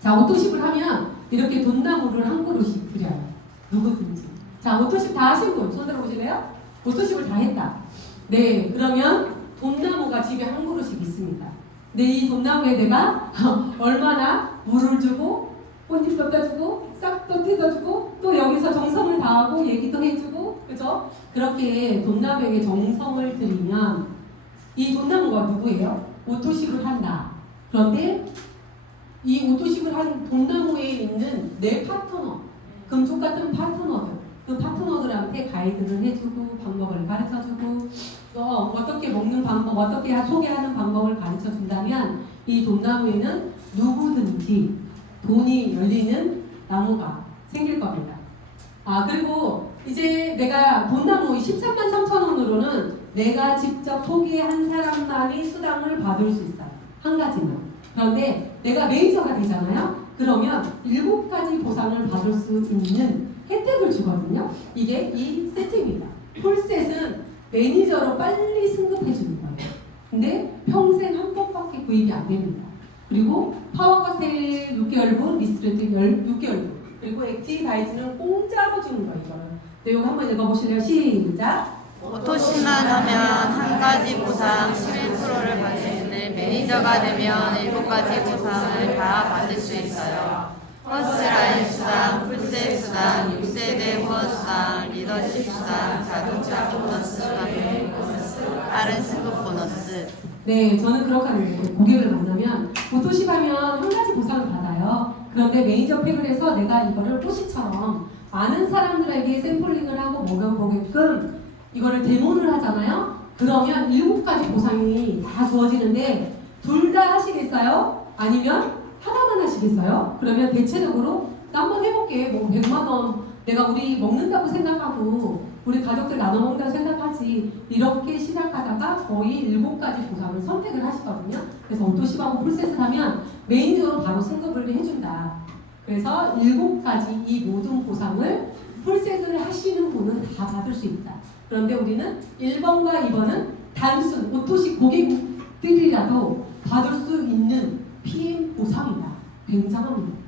자, 오토십을 하면 이렇게 돈나무를 한 그루씩 드려요. 누구든지. 자, 오토십 다 하신 분 손 들어보실래요? 오토십을 다 했다. 네, 그러면 돈나무가 집에 한 그루씩 있습니다. 근데 이 돈나무에 내가 얼마나 물을 주고 꽃잎 걷다주고 싹도 뜯어주고 또 여기서 정성을 다하고 얘기도 해주고 그죠? 그렇게 돈나무에게 정성을 들이면 이 돈나무가 누구예요? 오토십을 한다. 그런데 이 오토십을 한 돈나무에 있는 내 파트너, 금쪽 같은 파트너들, 그 파트너들한테 가이드를 해주고 방법을 가르쳐주고 또 어떻게 먹는 방법, 어떻게 소개하는 방법을 가르쳐준다면 이 돈나무에는 누구든지 돈이 열리는 나무가 생길 겁니다. 아, 그리고 이제 내가 돈나무 133,300원으로는 내가 직접 소개한 사람만이 수당을 받을 수 있어요. 한 가지만. 그런데 내가 매니저가 되잖아요. 그러면 7가지 보상을 받을 수 있는 혜택을 주거든요. 이게 이 세트입니다. 풀셋은 매니저로 빨리 승급해 주는 거예요. 근데 평생 한 번밖에 구입이 안 됩니다. 그리고 파워 칵테일 6개월분, 리스트레이트 6개월분, 그리고 액티바이즈는 공짜로 주는 거예요. 이거는. 내용 한번 읽어보실래요? 시작. 오토십만 하면 한 가지 보상 11%를 받으시는데 매니저가 되면 7가지 보상을 다 받을 수 있어요. 퍼스라인 수당, 풀셋 수당, 6세대 후원 수당, 리더십 수당, 자동차 보너스 수당, 다른 승급 보너스. 네, 저는 그렇게 하는데 고객을 만나면 오토십 하면 한 가지 보상을 받아요. 그런데 매니저 팩을 해서 내가 이거를 토시처럼 많은 사람들에게 샘플링을 하고 먹여보게끔 이거를 데모를 하잖아요. 그러면 7가지 보상이 다 주어지는데 둘 다 하시겠어요? 아니면 하나만 하시겠어요? 그러면 대체적으로 나 한번 해볼게. 뭐 100만 원 내가 우리 먹는다고 생각하고 우리 가족들 나눠 먹는다고 생각하지. 이렇게 시작하다가 거의 7가지 보상을 선택을 하시거든요. 그래서 오토십하고 풀셋을 하면 매니저로 바로 승급을 해준다. 그래서 7가지 이 모든 보상을 풀셋을 하시는 분은 다 받을 수 있다. 그런데 우리는 1번과 2번은 단순 오토십 고객들이라도 받을 수 있는 PM 보상이다. 굉장합니다.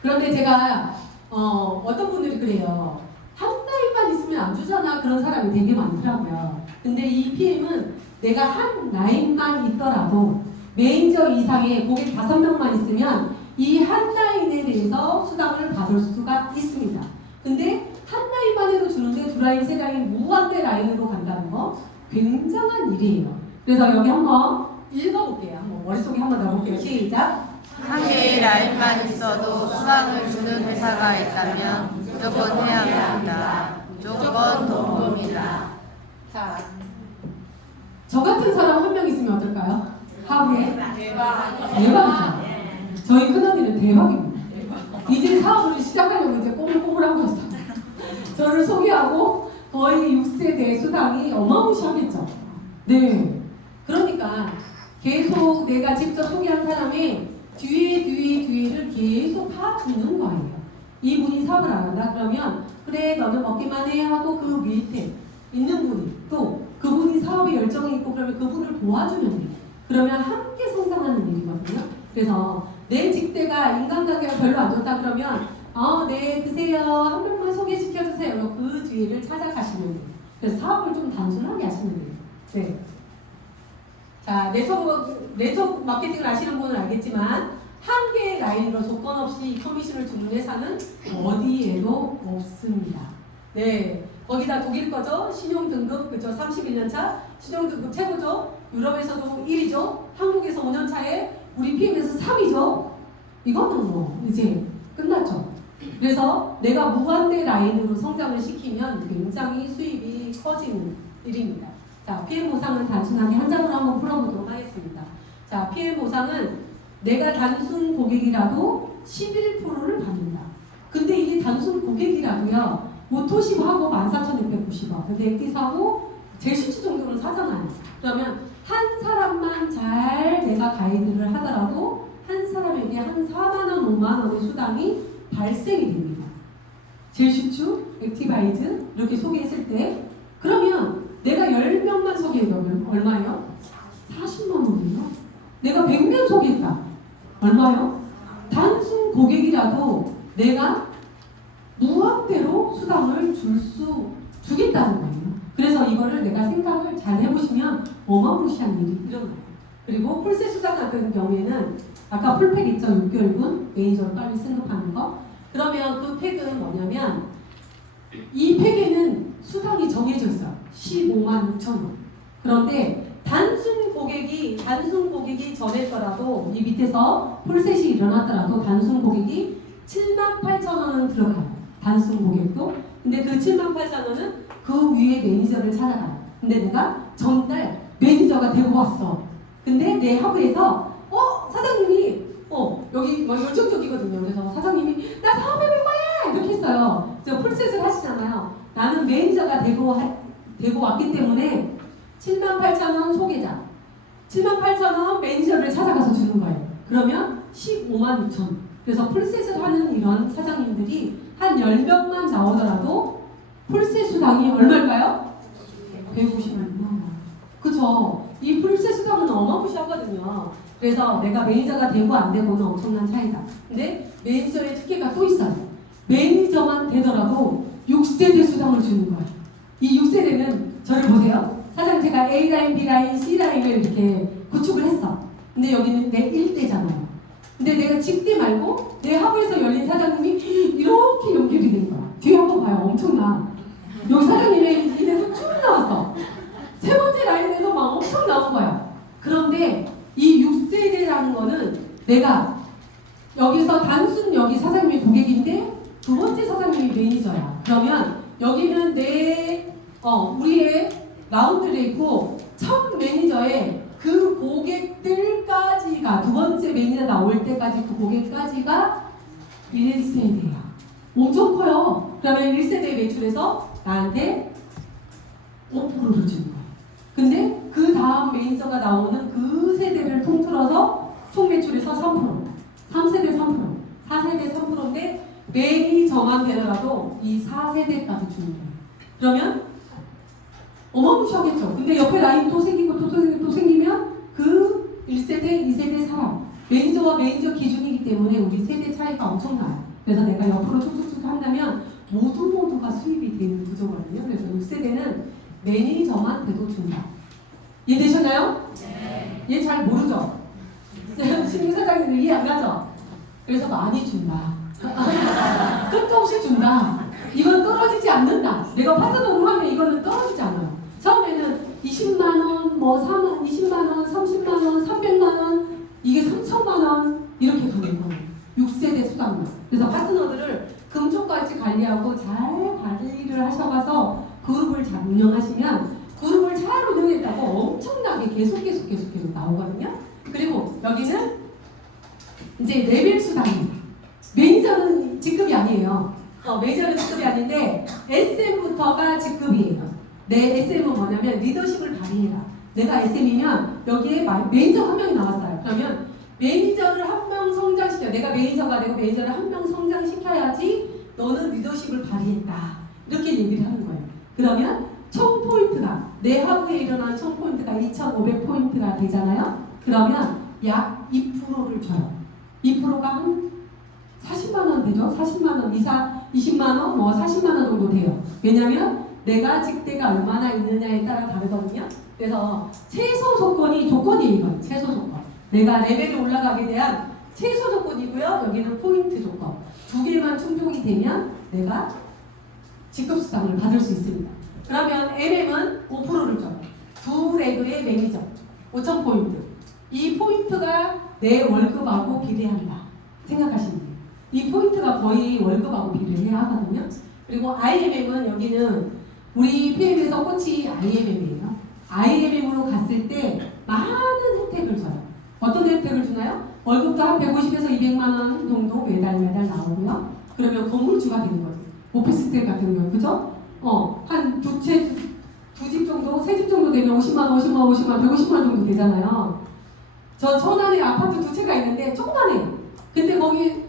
그런데 제가 어떤 분들이 그래요. 한 라인만 있으면 안 주잖아. 그런 사람이 되게 많더라고요. 근데 이 PM은 내가 한 라인만 있더라도 매니저 이상의 고객 5명만 있으면 이 한 라인에 대해서 수당을 받을 수가 있습니다. 근데 한 라인만 해도 주는데 2라인, 3라인 무한대 라인으로 간다는 거 굉장한 일이에요. 그래서 여기 한번 읽어볼게요. 한번 머릿속에 한번 넣어볼게요. 시작. 한 개의 라인만 있어도 수당을 주는 회사가 있다면 무조건 해야 합니다. 무조건 동금이다. 자, 저 같은 사람 한 명 있으면 어떨까요? 하루에 대박이죠. 저희 큰언니는 대박입니다. 이제 사업을 시작하려고 이제 꼬물꼬물하고 있어요. 저를 소개하고 거의 6세대 수당이 어마무시하겠죠. 네. 그러니까 계속 내가 직접 소개한 사람의 뒤를 계속 파주는 거예요. 이분이 사업을 안 한다 그러면 그래 너는 먹기만 해 하고 그 밑에 있는 분이 또 그분이 사업에 열정이 있고 그러면 그분을 도와주면 돼요. 그러면 함께 성장하는 일이거든요. 그래서 내 직대가 인간관계가 별로 안 좋다 그러면 네 드세요 한 명만 소개시켜주세요. 그 뒤를 찾아가시면 돼요. 그래서 사업을 좀 단순하게 하시면 돼요. 네. 자, 네트워크 마케팅을 아시는 분은 알겠지만 한 개의 라인으로 조건 없이 커미션을 주는 회사는 어디에도 없습니다. 네, 거기다 독일 거죠. 신용등급 그죠? 31년차 신용등급 최고죠. 유럽에서도 1위죠. 한국에서 5년차에 우리 PM에서 3위죠. 이거는 뭐 이제 끝났죠. 그래서 내가 무한대 라인으로 성장을 시키면 굉장히 수입이 커지는 일입니다. 자, PM 보상은 단순하게 한 장으로 한번 풀어보도록 하겠습니다. 자, PM 보상은 내가 단순 고객이라도 11%를 받는다. 근데 이게 단순 고객이라도요. 오토십하고 14,690원. 근데 액티사하고 제시추 정도는 사잖아요. 그러면 한 사람만 잘 내가 가이드를 하더라도 한 사람에게 한 4만원, 5만원의 수당이 발생이 됩니다. 제시추, 액티바이즈 이렇게 소개했을 때 그러면 내가 10명만 소개해보면 얼마예요? 40만 원이요. 내가 100명 소개했다. 얼마요? 단순 고객이라도 내가 무한대로 수당을 주겠다는 거예요. 그래서 이거를 내가 생각을 잘 해보시면 어마무시한 일이 일어나요. 그리고 풀셋 수당 같은 경우에는 아까 풀팩 있죠? 6개월분 매니저로 빨리 승급하는 거. 그러면 그 팩은 뭐냐면 이 팩에는 수당이 정해져 있어요. 15만 6천 원. 그런데 단순 고객이 전했더라도 이 밑에서 풀셋이 일어났더라도 단순 고객이 7만 8천 원은 들어가요. 단순 고객도. 근데 그 7만 8천 원은 그 위에 매니저를 찾아가요. 근데 내가 전달 매니저가 되고 왔어. 근데 내 하부에서 사장님이 여기 막 열정적이거든요. 그래서 사장님이 나 사업해볼 거야 이렇게 했어요. 저 풀셋을 하시잖아요. 나는 매니저가 되고 왔기 때문에 78,000원 소개자, 78,000원 매니저를 찾아가서 주는 거예요. 그러면 15만 6천 원. 그래서 풀셋을 하는 이런 사장님들이 한 10명만 나오더라도 풀셋 수당이 얼마일까요? 150만 원. 그죠? 이 풀셋 수당은 어마무시하거든요. 그래서 내가 매니저가 되고 안 되고는 엄청난 차이다. 근데 매니저의 특혜가 또 있어요. 매니저만 되더라도 6세대 수당을 주는 거예요. 이 6세대는 저를 보세요. 사장님 제가 A라인, B라인, C라인을 이렇게 구축을 했어. 근데 여기는 내 1대잖아요. 근데 내가 직대 말고 내 하부에서 열린 사장님이 이렇게 연결이 된 거야. 뒤에 한번 봐요. 엄청나. 여기 사장님의 이래서 쭉 나왔어. 세 번째 라인에서 막 엄청 나온 거야. 그런데 이 6세대라는 거는 내가 여기서 단순 여기 사장님이 고객인데 두 번째 사장님이 매니저야. 그러면 여기는 우리의 라운드에 있고 첫 매니저의 그 고객들까지가 두 번째 매니저 나올 때까지 그 고객까지가 1세대야. 엄청 커요. 그러면 1세대 매출에서 나한테 5%를 주는 거야. 근데 그 다음 매니저가 나오는 그 세대를 통틀어서 총 매출에서 3%, 3세대 3%, 4세대 3%인데 매니저만 되더라도 이 4세대까지 주는 거야. 그러면 어마무시하겠죠. 근데 옆에 라인 또 생기고 또 생기면 그 1세대, 2세대 사람 매니저와 매니저 기준이기 때문에 우리 세대 차이가 엄청나요. 그래서 내가 옆으로 툭툭툭 한다면 모두가 수입이 되는 구조거든요. 그래서 6세대는 매니저만 돼도 준다. 이해되셨나요? 네. 얘 잘 모르죠? 신규 사장님들 이해 안 가죠? 그래서 많이 준다. 끝도 없이 준다. 이건 떨어지지 않는다. 내가 파트너로 하면 이거는 떨어지지 않아요. 처음에는 20만원, 20만원, 30만원, 300만원, 이게 3천만원 이렇게 가는 거예요. 6세대 수당료. 그래서 파트너들을 금쪽같이 관리하고 잘 관리를 하셔가서 그룹을 잘 운영하시면 그룹을 잘 운영했다고 엄청나게 계속 나오거든요. 그리고 여기는 이제 레벨 수당입니다. 매니저는 직급이 아니에요. 매니저는 직급이 아닌데 SM부터가 직급이에요. 내 SM은 뭐냐면 리더십을 발휘해라. 내가 SM이면 여기에 매니저 한 명이 나왔어요. 그러면 매니저를 한 명 성장시켜. 내가 매니저가 되고 매니저를 한 명 성장시켜야지 너는 리더십을 발휘했다. 이렇게 얘기를 하는 거예요. 그러면 총 포인트가 내 하부에 일어난 총 포인트가 2,500포인트가 되잖아요. 그러면 약 2%를 줘요. 2%가 한 40만원 되죠? 40만원 이상 20만원, 40만원 정도 돼요. 왜냐면 내가 직대가 얼마나 있느냐에 따라 다르거든요. 그래서 최소 조건이 이건 최소 조건. 내가 레벨이 올라가게 대한 최소 조건이고요. 여기는 포인트 조건. 두 개만 충족이 되면 내가 직급수당을 받을 수 있습니다. 그러면 MM은 5%를 줘요. 두 레그의 매니저 5,000포인트. 이 포인트가 내 월급하고 비례한다. 생각하시면 돼요. 이 포인트가 거의 월급하고 비례해야 하거든요. 그리고 IMM은 여기는 우리 PM에서 꽃이 IMM이에요. IMM으로 갔을 때 많은 혜택을 줘요. 어떤 혜택을 주나요? 월급도 한 150에서 200만원 정도 매달 나오고요. 그러면 건물주가 되는 거죠. 오피스텔 같은 경우, 그죠? 한 두 집 정도, 세 집 정도 되면 50만원, 150만 정도 되잖아요. 저 천안에 아파트 두 채가 있는데 조그만해요. 근데 거기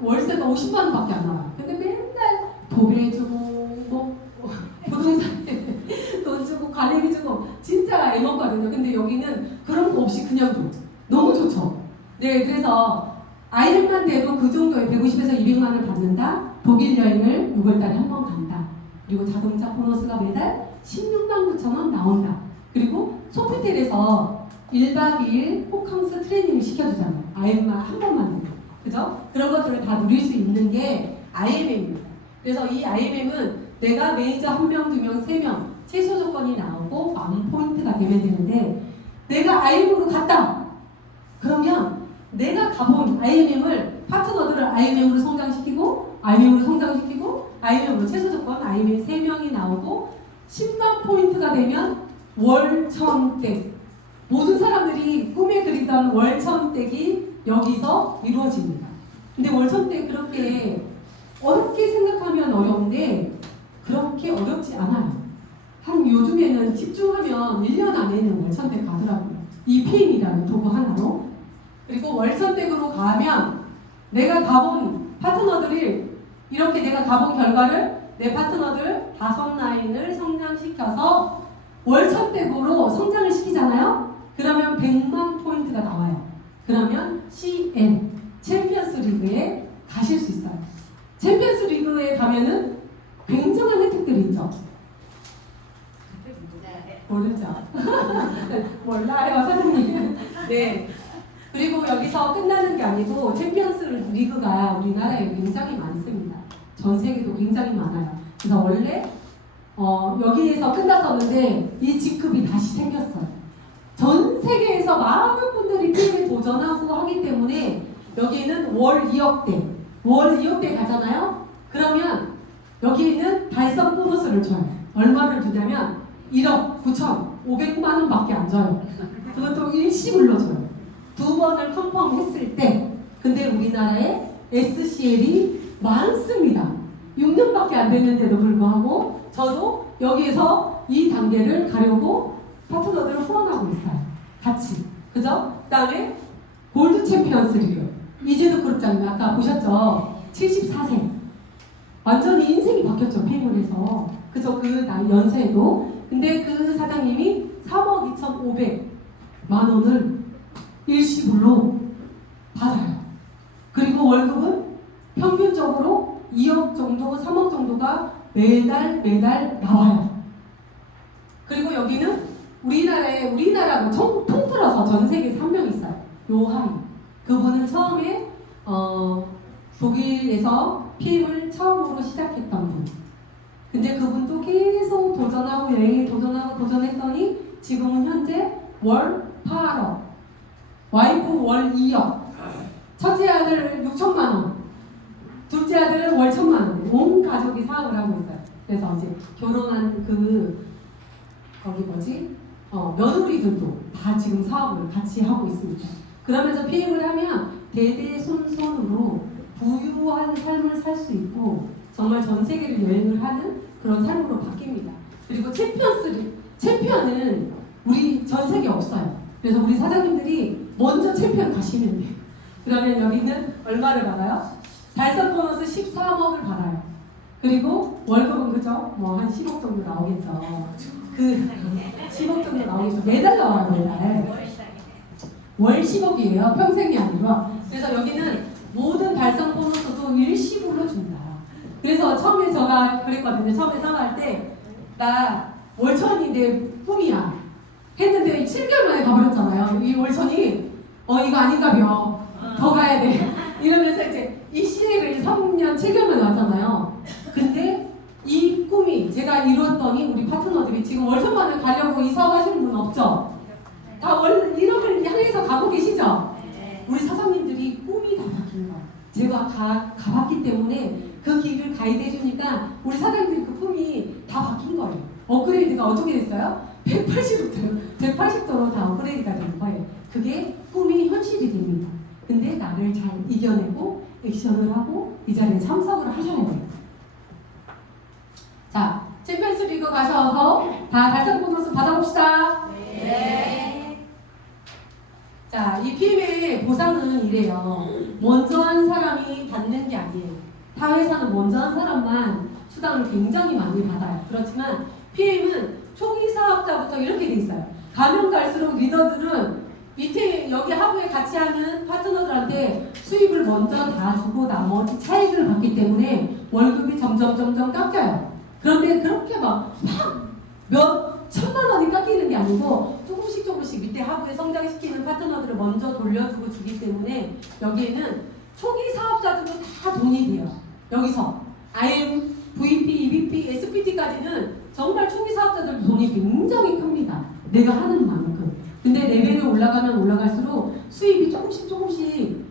월세가 50만원 밖에 안 나와요. 근데 맨날 도배해주고 부동산에 돈 주고 관리비 주고 진짜 애먹거든요. 근데 여기는 그런 거 없이 그냥 줘. 너무 좋죠. 네, 그래서 아이들만 돼도 그 정도에 150에서 200만원을 받는다. 독일 여행을 6월달에 한 번 간다. 그리고 자동차 보너스가 매달 16만 9천원 나온다. 그리고 소피텔에서 1박 2일 호캉스 트레이닝을 시켜주잖아요. IM만 한 번만 해도. 그죠? 그런 것들을 다 누릴 수 있는 게 IMM입니다. 그래서 이 IMM은 내가 매니저 1명, 2명, 3명 최소 조건이 나오고 10,000포인트가 되면 되는데 내가 IMM으로 갔다. 그러면 내가 가본 IMM을 파트너들을 IMM으로 성장시키고 IMM으로 최소 조건 IMM 3명이 나오고 10만 포인트가 되면 월 1,000대. 모든 사람들이 꿈에 그리던 월 1,000댁이 여기서 이루어집니다. 근데 월 1,000댁 그렇게 어렵게 생각하면 어려운데 그렇게 어렵지 않아요. 한 요즘에는 집중하면 1년 안에는 월 1,000댁 가더라고요. 이 PM이라는 도구 하나로. 그리고 월 1,000댁으로 가면 내가 가본 파트너들이 이렇게 내가 가본 결과를 내 파트너들 5라인을 성장시켜서 월 1,000댁으로 성장을 시키잖아요. 그러면 100만 포인트가 나와요. 그러면 CN 챔피언스 리그에 가실 수 있어요. 챔피언스 리그에 가면은 굉장한 혜택들이 있죠. 모르죠? 몰라요, 사장님. 네. 그리고 여기서 끝나는 게 아니고 챔피언스 리그가 우리나라에 굉장히 많습니다. 전 세계도 굉장히 많아요. 그래서 원래 여기에서 끝났었는데 이 직급이 다시 생겼어요. 전 세계에서 많은 분들이 PM에 도전하고 하기 때문에 여기는 월 2억대, 월 2억대 가잖아요? 그러면 여기는 달성 보너스를 줘요. 얼마를 주냐면 1억 9,500만 원밖에 안 줘요. 그것도 일시불로 줘요. 두 번을 컨펌 했을 때. 근데 우리나라에 SCL이 많습니다. 6년밖에 안 됐는데도 불구하고 저도 여기에서 이 단계를 가려고 파트너들을 후원하고 있어요. 같이. 그죠? 그 다음에 골드 챔피언스 리그. 이제도 그룹장님 아까 보셨죠? 74세. 완전히 인생이 바뀌었죠. PM을 해서. 그죠? 그 나이 연세에도. 근데 그 사장님이 3억 2,500만 원을 일시불로 받아요. 그리고 월급은 평균적으로 2억 정도, 3억 정도가 매달 나와요. 그리고 여기는 우리나라로 통틀어서 전 세계에 3명 있어요. 요하이. 그분은 처음에 독일에서 PM을 처음으로 시작했던 분. 근데 그분도 계속 도전하고 여행에 도전했더니 지금은 현재 월 8억, 와이프 월 2억, 첫째 아들 6천만 원, 둘째 아들은 월 1,000만 원. 온 가족이 사업을 하고 있어요. 그래서 이제 결혼한 며느리들도 다 지금 사업을 같이 하고 있습니다. 그러면서 PM을 하면 대대손손으로 부유한 삶을 살 수 있고 정말 전 세계를 여행을 하는 그런 삶으로 바뀝니다. 그리고 챔피언은 우리 전 세계에 없어요. 그래서 우리 사장님들이 먼저 챔피언 가시면 돼요. 그러면 여기는 얼마를 받아요? 달성 보너스 13억을 받아요. 그리고 월급은 그죠? 뭐 한 10억 정도 나오겠죠. 그 10억 정도 나오겠죠. 매달 나와요, 매달. 월 10억이에요. 평생이 아니라. 그래서 여기는 모든 달성 보너스도 일시불로 준다. 그래서 처음에 제가 그랬거든요. 처음에 사과할 때 나 월천이 내 꿈이야 했는데 7개월 만에 가버렸잖아요. 이 월천이 이거 아닌가벼. 더 가야 돼. 이러면서 이제 이 시댁을 3년 7개월 만에 왔잖아요. 근데 이 꿈이 제가 이뤘더니 우리 파트너들이 지금 월천만을 가려고 이 사업하시는 분 없죠? 다 1억을 향해서 가고 계시죠? 우리 사장님들이 꿈이 다 바뀐 거예요. 제가 가봤기 때문에 그 길을 가이드 해주니까 우리 사장님들이 그 꿈이 다 바뀐 거예요. 업그레이드가 어떻게 됐어요? 180도로 다 업그레이드가 된 거예요. 그게 꿈이 현실이 됩니다. 근데 나를 잘 이겨내고 액션을 하고 이 자리에 참석을 하셔야 돼요. 자, 챔피언스 리그 가셔서 다 달성 보너스 받아봅시다. 네. 자, 이 PM의 보상은 이래요. 먼저 한 사람이 받는 게 아니에요. 타 회사는 먼저 한 사람만 수당을 굉장히 많이 받아요. 그렇지만 PM은 초기 사업자부터 이렇게 돼 있어요. 가면 갈수록 리더들은 밑에 여기 하부에 같이 하는 파트너들한테 수입을 먼저 다 주고 나머지 차익을 받기 때문에 월급이 점점 깎여요. 그런데 그렇게 막 몇 천만 원이 깎이는 게 아니고 조금씩 밑에 하부에 성장시키는 파트너들을 먼저 돌려주고 주기 때문에 여기에는 초기 사업자들도 다 돈이 돼요. 여기서 IM, VP, EVP, SPT까지는 정말 초기 사업자들 돈이 굉장히 큽니다. 내가 하는 만큼. 근데 레벨이 올라가면 올라갈수록 수입이 조금씩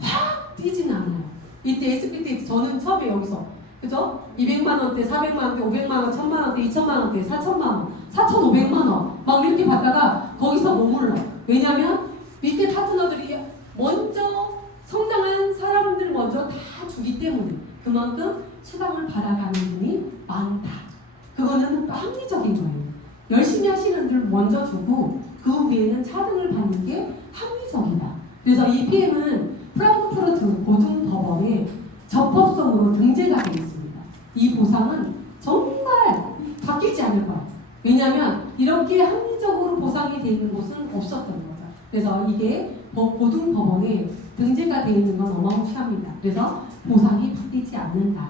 확 뛰지는 않아요. 이때 SPT 저는 처음에 여기서 그죠? 200만 원대, 400만 원대, 500만 원, 1000만 원대, 2000만 원대, 4000만 원, 4500만 원 막 이렇게 받다가 거기서 머물러. 왜냐면 밑에 파트너들이 먼저 성장한 사람들 먼저 다 주기 때문에 그만큼 수당을 받아가는 분이 많다. 그거는 합리적인 거예요. 열심히 하시는 분 먼저 주고 그 위에는 차등을 받는 게 합리적이다. 그래서 이 PM은 프랑크푸르트 고등법원에 적법성으로 등재가 되어 있습니다. 이 보상은 정말 바뀌지 않을 거예요. 왜냐하면 이렇게 합리적으로 보상이 되어 있는 곳은 없었던 거죠. 그래서 이게 고등법원에 등재가 되어 있는 건 어마무시합니다. 그래서 보상이 바뀌지 않는다.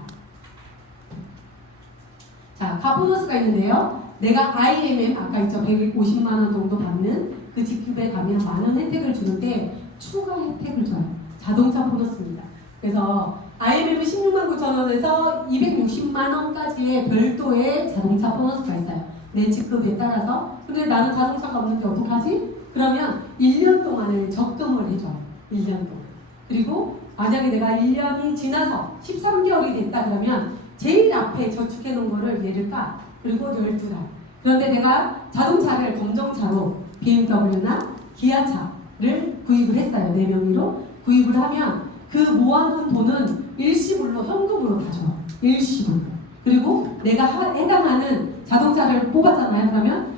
자, 가보너스가 있는데요. 내가 IMM 아까 있죠. 150만 원 정도 받는 그 직급에 가면 많은 혜택을 주는데 추가 혜택을 줘요. 자동차 보너스입니다. 그래서 IMF 16만 9천 원에서 260만 원까지의 별도의 자동차 보너스가 있어요. 내 직급에 따라서. 근데 나는 자동차가 없는데 어떡하지? 그러면 1년 동안을 적금을 해줘요. 1년 동안. 그리고 만약에 내가 1년이 지나서 13개월이 됐다 그러면 제일 앞에 저축해 놓은 거를 얘를 까. 그리고 12달. 그런데 내가 자동차를 검정차로 BMW나 기아차를 구입을 했어요. 내 명의로 구입을 하면 그 모아놓은 돈은 일시불로 현금으로 다 줘요. 일시불로. 그리고 내가 해당하는 자동차를 뽑았잖아요. 그러면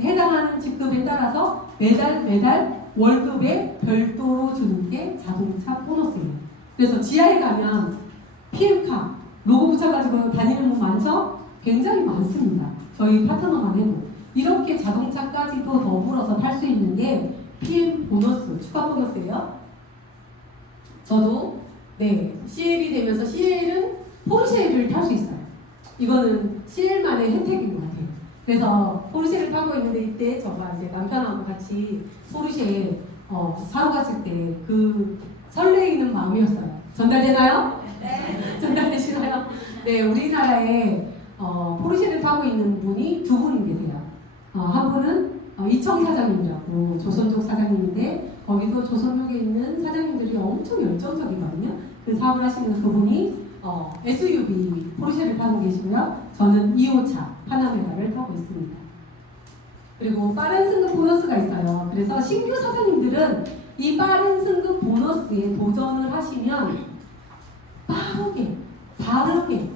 해당하는 직급에 따라서 매달 월급에 별도로 주는 게 자동차 보너스예요. 그래서 지하에 가면 PM카 로고 붙여가지고 다니는 분 많죠? 굉장히 많습니다. 저희 파트너만 해도. 이렇게 자동차까지도 더불어서 탈 수 있는 게 PM 보너스, 추가 보너스예요. 저도 CL이 되면서 CL은 포르쉐를 탈 수 있어요. 이거는 CL만의 혜택인 것 같아요. 그래서 포르쉐를 타고 있는데 이때 저가 이제 남편하고 같이 포르쉐 사러 갔을 때 그 설레이는 마음이었어요. 전달되나요? 네. 전달되시나요? 네, 우리나라에 포르쉐를 타고 있는 분이 두 분 계세요. 한 분은 이청 사장님이라고 조선족 사장님인데 거기도 조선족에 있는 사장님들이 엄청 열정적이거든요. 그 사업을 하시는 그분이 SUV 포르쉐를 타고 계시고요. 저는 2호차 파나메라를 타고 있습니다. 그리고 빠른 승급 보너스가 있어요. 그래서 신규 사장님들은 이 빠른 승급 보너스에 도전을 하시면 빠르게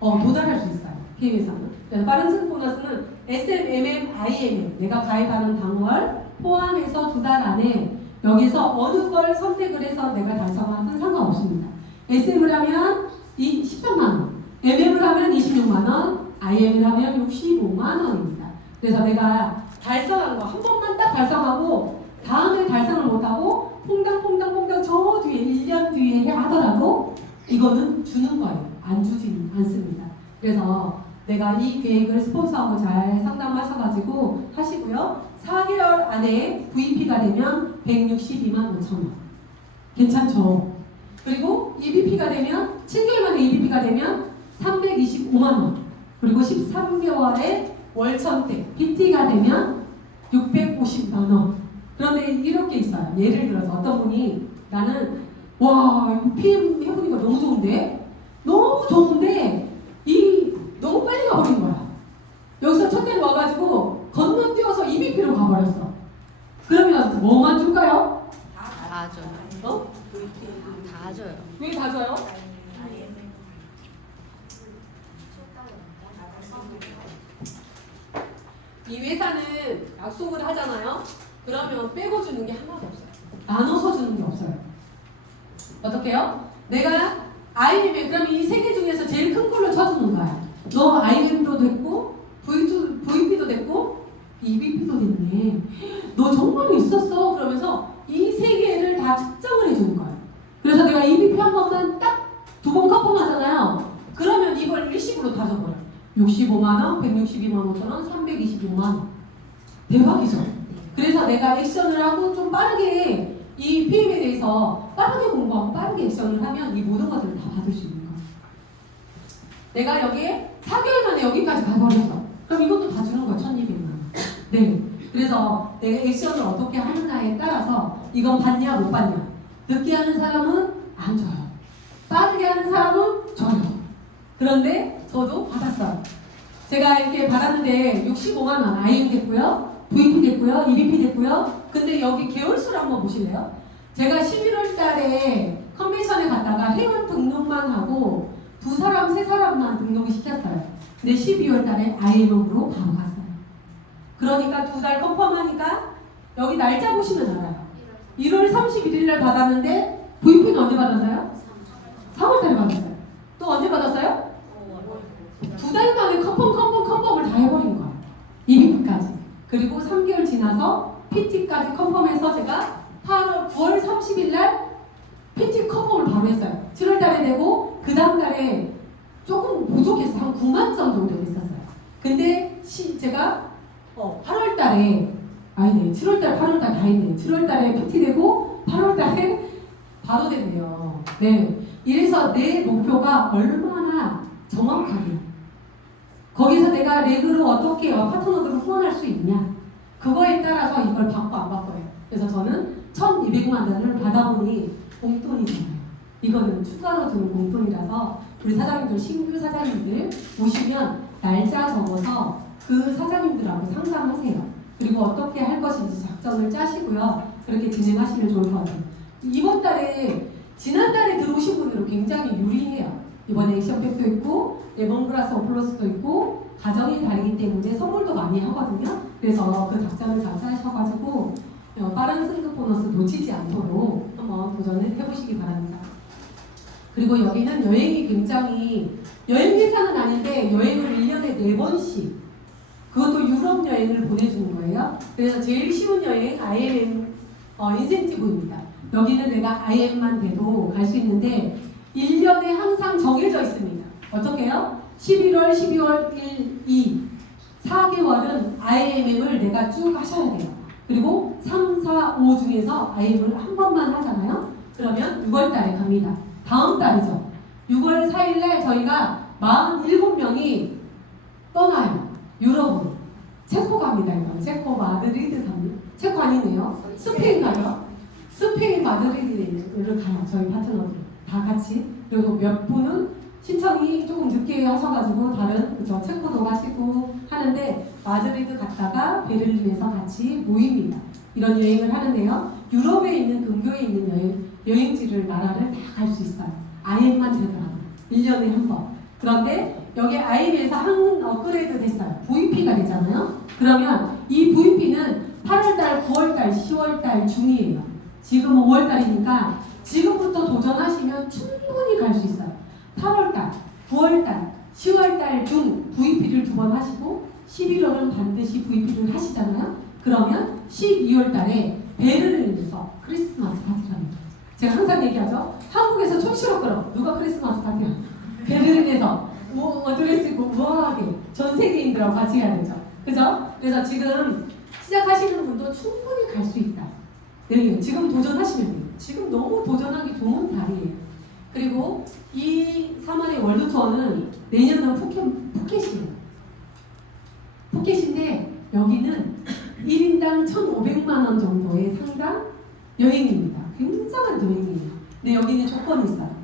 도달할 수 있어요. PM에서는. 그래서 빠른 승급 보너스는 SMMM, IMM 내가 가입하는 당월 포함해서 2달 안에 여기서 어느 걸 선택을 해서 내가 달성하든 상관없습니다. SM을 하면 13만원, MM을 하면 26만원, IM을 하면 65만원입니다. 그래서 내가 달성한 거 한 번만 딱 달성하고 다음에 달성을 못하고 퐁당 저 뒤에 1년 뒤에 하더라도 이거는 주는 거예요. 안 주지 않습니다. 그래서 내가 이 계획을 스폰서하고 잘 상담하셔가지고 하시고요. 4개월 안에 VP가 되면 162만 5천 원. 괜찮죠? 그리고 EBP가 되면 7개월 만에 EBP가 되면 325만 원. 그리고 13개월에 월천택 PT가 되면 650만 원. 그런데 이렇게 있어요. 예를 들어서 어떤 분이 나는 와 PM 해보니까 너무 좋은데 너무 빨리 가버린 거야. 여기서 첫 대를 와가지고 건너뛰어서 EBP로 가버렸어. 그러면 뭐만 줄까요? 다 줘요. 다 줘요. 왜 다 줘요? 이 회사는 약속을 하잖아요. 그러면 빼고 주는 게 하나도 없어요. 나눠서 주는 게 없어요. 어떻게요? 내가 IMM 그럼 이 세 개 중에서 제일 큰 걸로 쳐주는 거야. 너 IMM도 됐고 VP도 됐고 EBP도 됐네. 너 정말 있었어. 그러면서 이 세 개를 다 측정을 해주는 거야. 그래서 내가 EBP 한 번만 딱 두 번 컨펌하잖아요. 그러면 이걸 일시불로 다 줘버려. 65만원, 162만 5천원, 325만원. 대박이죠? 그래서 내가 액션을 하고 좀 빠르게 이 PM에 대해서 빠르게 공부하고 빠르게 액션을 하면 이 모든 것들을 다 받을 수 있는 거예요. 내가 여기에 4개월 만에 여기까지 가버렸어. 그럼 이것도 다 주는 거야. 1200만 원. 네. 그래서 내가 액션을 어떻게 하느냐에 따라서 이건 받냐 못 받냐. 늦게 하는 사람은 안 줘요. 빠르게 하는 사람은 줘요. 그런데 저도 받았어요. 제가 이렇게 받았는데 65만 원 IM 됐고요. VP 됐고요. EBP 됐고요. 근데 여기 개월수를 한번 보실래요? 제가 11월 달에 컨벤션에 갔다가 회원 등록만 하고 2사람, 3사람만 등록을 시켰어요. 근데 12월 달에 IM으로 바로 갔어요. 그러니까 2달 컨펌하니까 여기 날짜 보시면 알아요. 1월 31일 날 받았는데 VP는 언제 받았어요? 3월 달에 받았어요. 또 언제 받았어요? 2달 만에 컨펌을 다 해버린 거예요. EBP까지. 그리고 3개월 지나서 PT까지 컨펌해서 제가 9월 30일 날 PT 컨펌을 바로 했어요. 7월 달에 되고 그 다음 달에 조금 부족했어요. 한 9만 점 정도 됐었어요. 근데 제가 8월 달에 아니네. 7월달, 8월달 다 했네. 7월달에 PT 되고 8월달에 바로 됐네요. 네. 이래서 내 목표가 얼마나 정확하게 거기서 내가 렉으로 어떻게 파트너들을 후원할 수 있냐 그거에 따라서 이걸 받고 안 받고요. 그래서 저는 1,200만 원을 받아보니 공돈이잖아요. 이거는 추가로 주는 공돈이라서 우리 사장님들, 신규 사장님들 오시면 날짜 적어서 그 사장님들하고 상담하세요. 그리고 어떻게 할 것인지 작전을 짜시고요. 그렇게 진행하시면 좋을 것 같아요. 이번 달에 지난달에 들어오신 분들은 굉장히 유리해요. 이번에 액션팩도 있고 레몬그라스 어플러스도 있고 가정이 다르기 때문에 선물도 많이 하거든요. 그래서 그 작전을 잘 짜셔가지고 빠른 승급 보너스 놓치지 않도록 한번 도전을 해보시기 바랍니다. 그리고 여기는 여행이 굉장히 여행 회사는 아닌데 여행을 1년에 4번씩 그것도 유럽 여행을 보내주는 거예요. 그래서 제일 쉬운 여행 IM 인센티브입니다. 여기는 내가 IM만 돼도 갈 수 있는데 1년에 항상 정해져 있습니다. 어떻게 해요? 11월, 12월, 1, 2 4개월은 IMM을 내가 쭉 하셔야 돼요. 그리고 3, 4, 5 중에서 IM을 한 번만 하잖아요. 그러면 6월 달에 갑니다. 다음 달이죠. 6월 4일 날 저희가 47명이 떠나요. 유럽으로. 체코 갑니다. 이거. 체코 마드리드 갑니다. 체코 아니네요. 스페인 가요. 스페인 마드리드를 가요. 저희 파트너들 다 같이. 그리고 몇 분은 신청이 조금 늦게 하셔가지고 다른 그죠 체코도 가시고 하는데 마드리드 갔다가 베를린에서 같이 모입니다. 이런 여행을 하는데요. 유럽에 있는 근교에 있는 여행지를 나라를 다 갈 수 있어요. IM만 되더라도 1년에 한 번. 그런데 여기 IM에서 한 업그레이드 됐어요. VP가 되잖아요. 그러면 이 VP는 8월달, 9월달, 10월달 중이에요. 지금은 5월달이니까 지금부터 도전하시면 충분히 갈 수 있어요. 8월달, 9월달, 10월달 중 VP를 2번 하시고 11월은 반드시 VP를 하시잖아요. 그러면 12월달에 베를린에서 크리스마스 파티를 합니다. 제가 항상 얘기하죠. 한국에서 촌스럽더라고. 누가 크리스마스 파티야? 베를린에서 드레스 입고 우아하게 전 세계인들하고 같이 해야 되죠. 그죠? 그래서 지금 시작하시는 분도 충분히 갈 수 있다. 네, 지금 도전하시면 돼요. 지금 너무 도전하기 좋은 달이에요. 그리고 이 3월의 월드 투어는 내년은 푸켓이에요. 푸켓인데 여기는 1인당 1,500만 원 정도의 상당 여행입니다. 굉장한 여행이에요. 근데 여기는 조건이 있어요.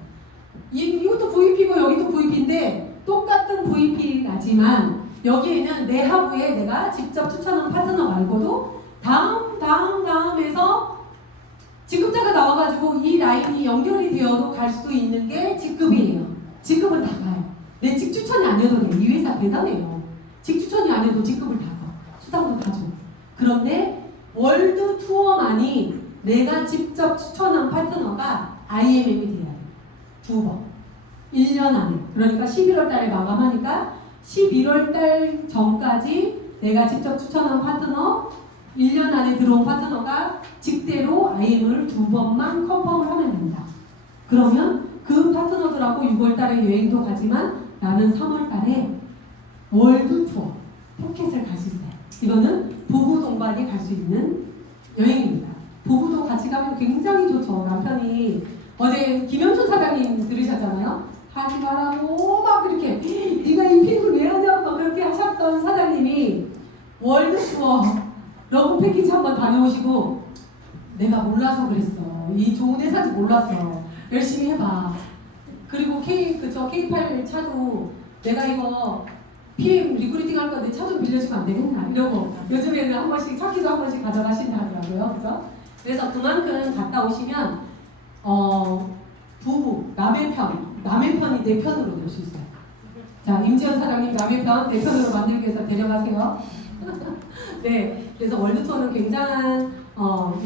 이것도 VP고 여기도 VP인데 똑같은 VP라지만 여기에는 내 하부에 내가 직접 추천한 파트너 말고도 다음에서 직급자가 나와가지고 이 라인이 연결이 되어도 갈 수 있는 게 직급이에요. 직급은 다 가요. 내 직추천이 아니어도 돼. 이 회사 대단해요. 직추천이 안 해도 직급을 다 가. 수당도 다 줘. 그런데 월드 투어만이 내가 직접 추천한 파트너가 IMM이 돼야 돼. 2번. 1년 안에. 그러니까 11월 달에 마감하니까 11월 달 전까지 내가 직접 추천한 파트너 1년 안에 들어온 파트너가 직대로 IM을 2번만 컨펌을 하면 된다. 그러면 그 파트너들하고 6월 달에 여행도 가지만 나는 3월 달에 월드 투어 푸켓을 갈 수 있어요. 이거는 부부 동반이 갈 수 있는 여행입니다. 부부도 같이 가면 굉장히 좋죠. 남편이 어제 김현준 사장님 들으셨잖아요. 하지 말라고 막 이렇게 네가 이 픽을 왜 하냐고 그렇게 하셨던 사장님이 월드 투어 러브 패키지 한번 다녀오시고 내가 몰라서 그랬어. 이 좋은 회사인지 몰랐어. 열심히 해봐. 그리고 K8 차도 내가 이거 PM 리크루팅 할 건데 차 좀 빌려주면 안 되겠나? 이러고 요즘에는 한 번씩 차키도 한 번씩 가져가신다더라고요. 그죠? 그래서 그만큼 갔다 오시면 부부, 남의 편이 내 편으로 될 수 있어요. 자, 임지연 사장님 남의 편 내 편으로 만들기 위해서 데려가세요. 네, 그래서 월드 투어는 굉장한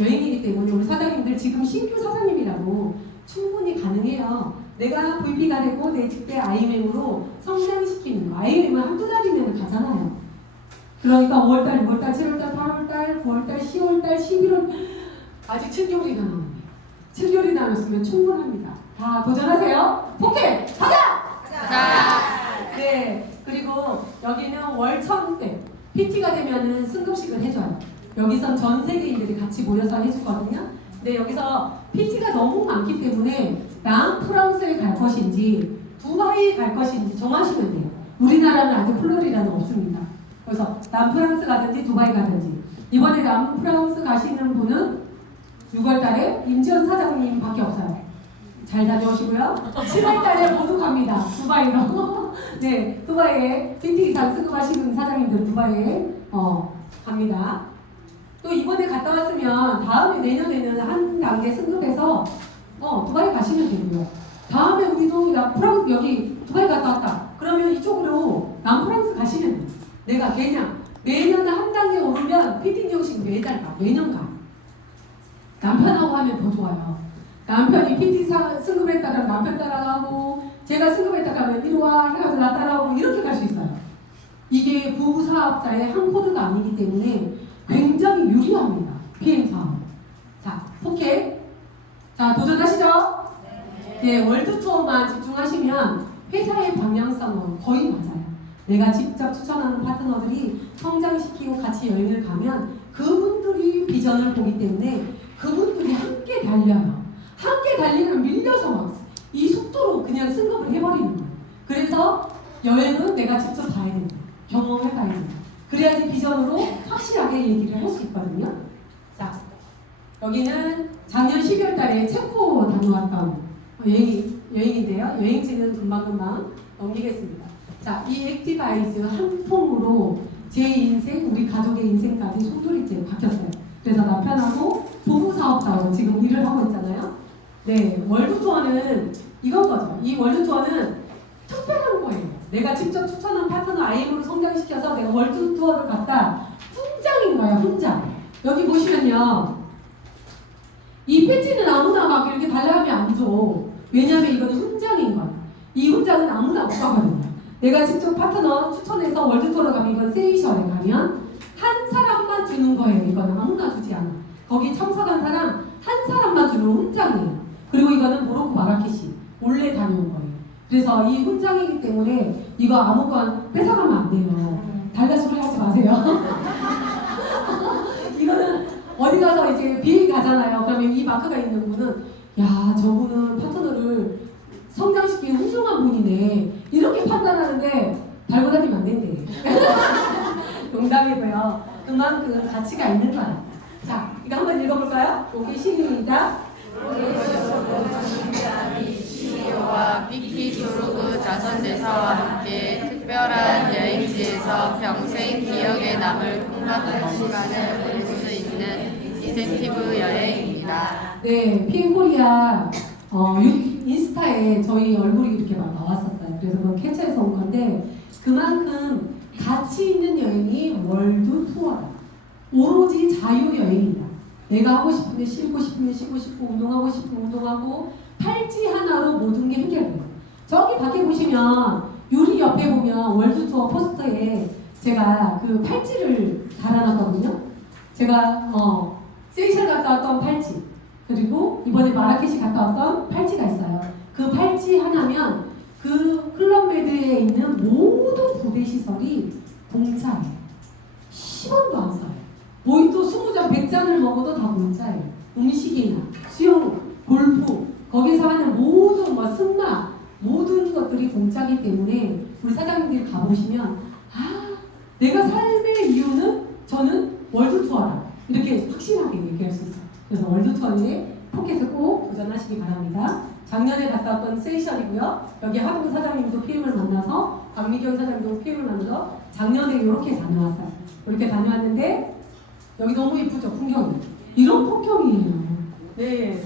여행이기 때문에 우리 사장님들 지금 신규 사장님이라도 충분히 가능해요. 내가 VP가 되고 내 직대 IMM으로 성장시키는 거. IMM은 한두 달이면 가잖아요. 그러니까 5월달, 6월달, 7월달, 8월달, 9월달, 10월달, 11월 아직 7개월이 남았네요. 7개월이 남았으면 충분합니다. 다 도전하세요. 포켓 가자! 자. 네, 그리고 여기는 월천 때 PT가 되면은 승급식을 해줘요. 여기선 전 세계인들이 같이 모여서 해주거든요. 근데 여기서 PT가 너무 많기 때문에 프랑스에 갈 것인지 두바이에 갈 것인지 정하시면 돼요. 우리나라는 아직 플로리다는 없습니다. 그래서 프랑스 가든지 두바이 가든지. 이번에 프랑스 가시는 분은 6월달에 임지연 사장님밖에 없어요. 잘 다녀오시고요. 7월달에 모두 갑니다. 두바이로. 네, 두바이에 PT 이상 승급하시는 사장님들은 두바이에 갑니다. 또 이번에 갔다 왔으면 다음에 내년에는 한 단계 승급해서 두바이 가시면 되고요. 다음에 우리도 여기 두바이 갔다 왔다. 그러면 이쪽으로 남프랑스 가시면 돼요. 내가 그냥 매년 한 단계 오르면 PT 정식 매달 가. 매년 가. 남편하고 하면 더 좋아요. 남편이 PT 승급했다 그러면 남편 따라가고 제가 승급했다 그러면 이리 와 해가지고 나 따라오고 이렇게 갈 수 있어요. 이게 부부 사업자의 한 코드가 아니기 때문에 굉장히 유리합니다. PM 사업. 자, 포켓. 자, 도전하시죠? 네, 월드 투어만 집중하시면 회사의 방향성은 거의 맞아요. 내가 직접 추천하는 파트너들이 성장시키고 같이 여행을 가면 그분들이 비전을 보기 때문에 그분들이 함께 달려요. 함께 달리면 밀려서 막 이 속도로 그냥 승급을 해버리는 거예요. 그래서 여행은 내가 직접 가야 된다. 경험해봐야 된다. 그래야지 비전으로 확실하게 얘기를 할 수 있거든요. 자, 여기는 작년 12월 달에 체코 다녀왔던 여행인데요. 여행지는 금방금방 넘기겠습니다. 자, 이 액티바이즈 한 통으로 제 인생, 우리 가족의 인생까지 손돌이째 바뀌었어요. 그래서 남편하고 부부 사업자로 지금 일을 하고 있잖아요. 네, 월드 투어는 이건 거죠. 이 월드 투어는 특별한 거예요. 내가 직접 추천한 파트너 IM으로 성장시켜서 내가 월드 투어를 갔다. 훈장인 거예요, 훈장. 여기 보시면요. 이 배지는 아무나 막 이렇게 달라하면 안 줘. 왜냐면 이거는 훈장인 거예요. 이 훈장은 아무나 못 가거든요. 내가 직접 파트너 추천해서 월드 투어를 가면 이건 세이셜에 가면 한 사람만 주는 거예요. 이거는 아무나 주지 않아. 거기 참석한 사람 한 사람만 주는 훈장이에요. 그리고 이거는 모로코 마라케시 원래 다녀온 거예요. 그래서 이 훈장이기 때문에 이거 아무거나 뺏어가면 안 돼요. 달라 소리 하지 마세요. 이거는 어디 가서 이제 비행기 가잖아요. 그러면 이 마크가 있는 분은 야, 저분은 파트너를 성장시키는 훌륭한 분이네. 이렇게 판단하는데 달고 다니면 안 된대. 농담이고요. 그만큼 가치가 있는 거야. 자, 이거 한번 읽어볼까요? 오케이, 시작. CEO와 비키 조르그 자선대사와 함께 특별한 여행지에서 평생 기억에 남을 풍부한 시간을 보낼 수 있는 인센티브 여행입니다. 네, PM 코리아 인스타에 저희 얼굴이 이렇게 막 나왔었어요. 그래서 그걸 캡처해서 온 건데 그만큼 가치 있는 여행이 월드 투어다. 오로지 자유 여행이다. 내가 하고 싶으면 쉬고 싶으면 쉬고 싶고 운동하고 싶으면 운동하고 팔찌 하나로 모든 게 해결돼요. 저기 밖에 보시면 유리 옆에 보면 월드 투어 포스터에 제가 그 팔찌를 달아놨거든요. 제가 세이셜 갔다 왔던 팔찌 그리고 이번에 마라케시 갔다 왔던 팔찌가 있어요. 그 팔찌 하나면 그 클럽메드에 있는 모든 부대 시설이 공짜예요. 10원도 안 써요. 모히또 20잔, 100잔을 먹어도 다 공짜예요. 음식이나 수영, 골프 거기서 하는 모든 승마 모든 것들이 공짜이기 때문에 우리 사장님들이 가보시면 내가 삶의 이유는 저는 월드 투어라 이렇게 확실하게 얘기할 수 있어요. 그래서 월드 투어에 포켓을 꼭 도전하시기 바랍니다. 작년에 갔다 왔던 세이셜이고요. 여기 하동 사장님도 PM을 만나서 박미경 사장님도 PM을 만나서 작년에 이렇게 다녀왔어요. 이렇게 다녀왔는데 여기 너무 예쁘죠? 풍경이. 이런 풍경이에요. 네.